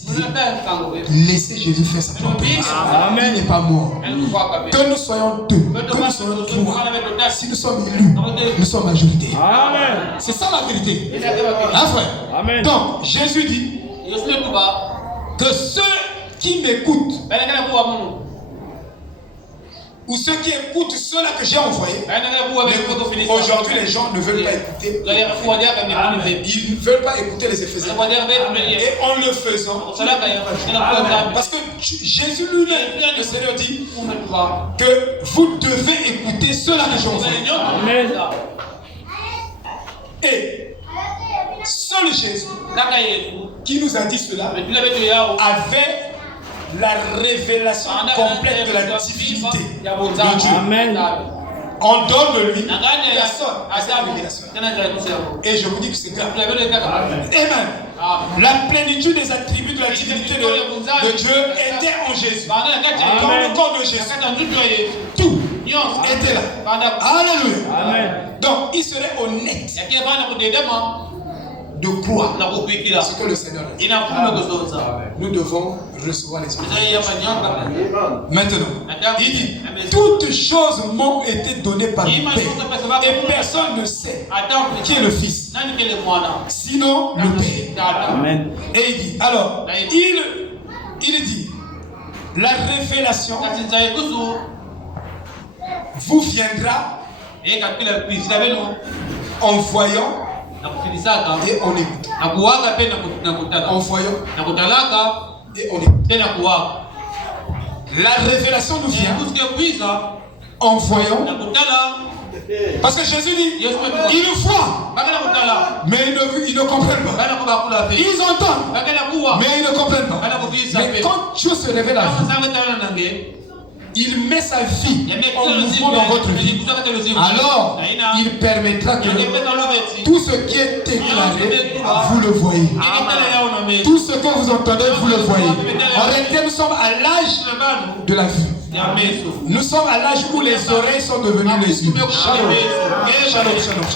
Laissez Jésus faire sa propre publicité. Il n'est pas mort. Que nous soyons deux, que nous soyons trois. Si nous sommes élus, nous sommes majorité. Amen. C'est ça la vérité. Hein, frère? Amen. Donc, Jésus dit que ceux qui m'écoutent, ou ceux qui écoutent ceux-là que j'ai envoyés, aujourd'hui les gens ne veulent pas écouter. Ils ne veulent pas écouter les Éphésiens. Et en le faisant, parce que Jésus lui-même, le Seigneur dit que vous devez écouter ceux-là que j'ai envoyés. Amen. Et seul Jésus qui nous a dit cela avait la révélation complète de la divinité de Dieu. Amen. En dehors de lui, personne n'a cette révélation. Et je vous dis que c'est grave. Amen. La plénitude des attributs de la divinité de Dieu était en Jésus. Dans le corps de Jésus, tout était là. Alléluia. Amen. Donc, il serait honnête de croire ce que le Seigneur a dit. Nous devons recevoir les offres. Maintenant, il dit, toutes choses m'ont été données par le Père et personne ne sait qui est le Fils, sinon le Père. Amen. Et il dit, alors, il dit, la révélation vous viendra en voyant et en écoutant. En voyant et on écoute. La révélation nous vient en voyant. Parce que Jésus dit, ils voient, mais ils ne comprennent pas. Ils entendent, mais ils ne comprennent pas. Mais quand Dieu se révèle à vous, il met sa vie en mouvement dans votre vie. Alors, il permettra que tout ce qui est déclaré, vous le voyez. Tout ce que vous entendez, vous le voyez. En réalité, nous sommes à l'âge de la vue. Nous sommes à l'âge où les oreilles sont devenues les yeux. Shalom. Shalom, shalom.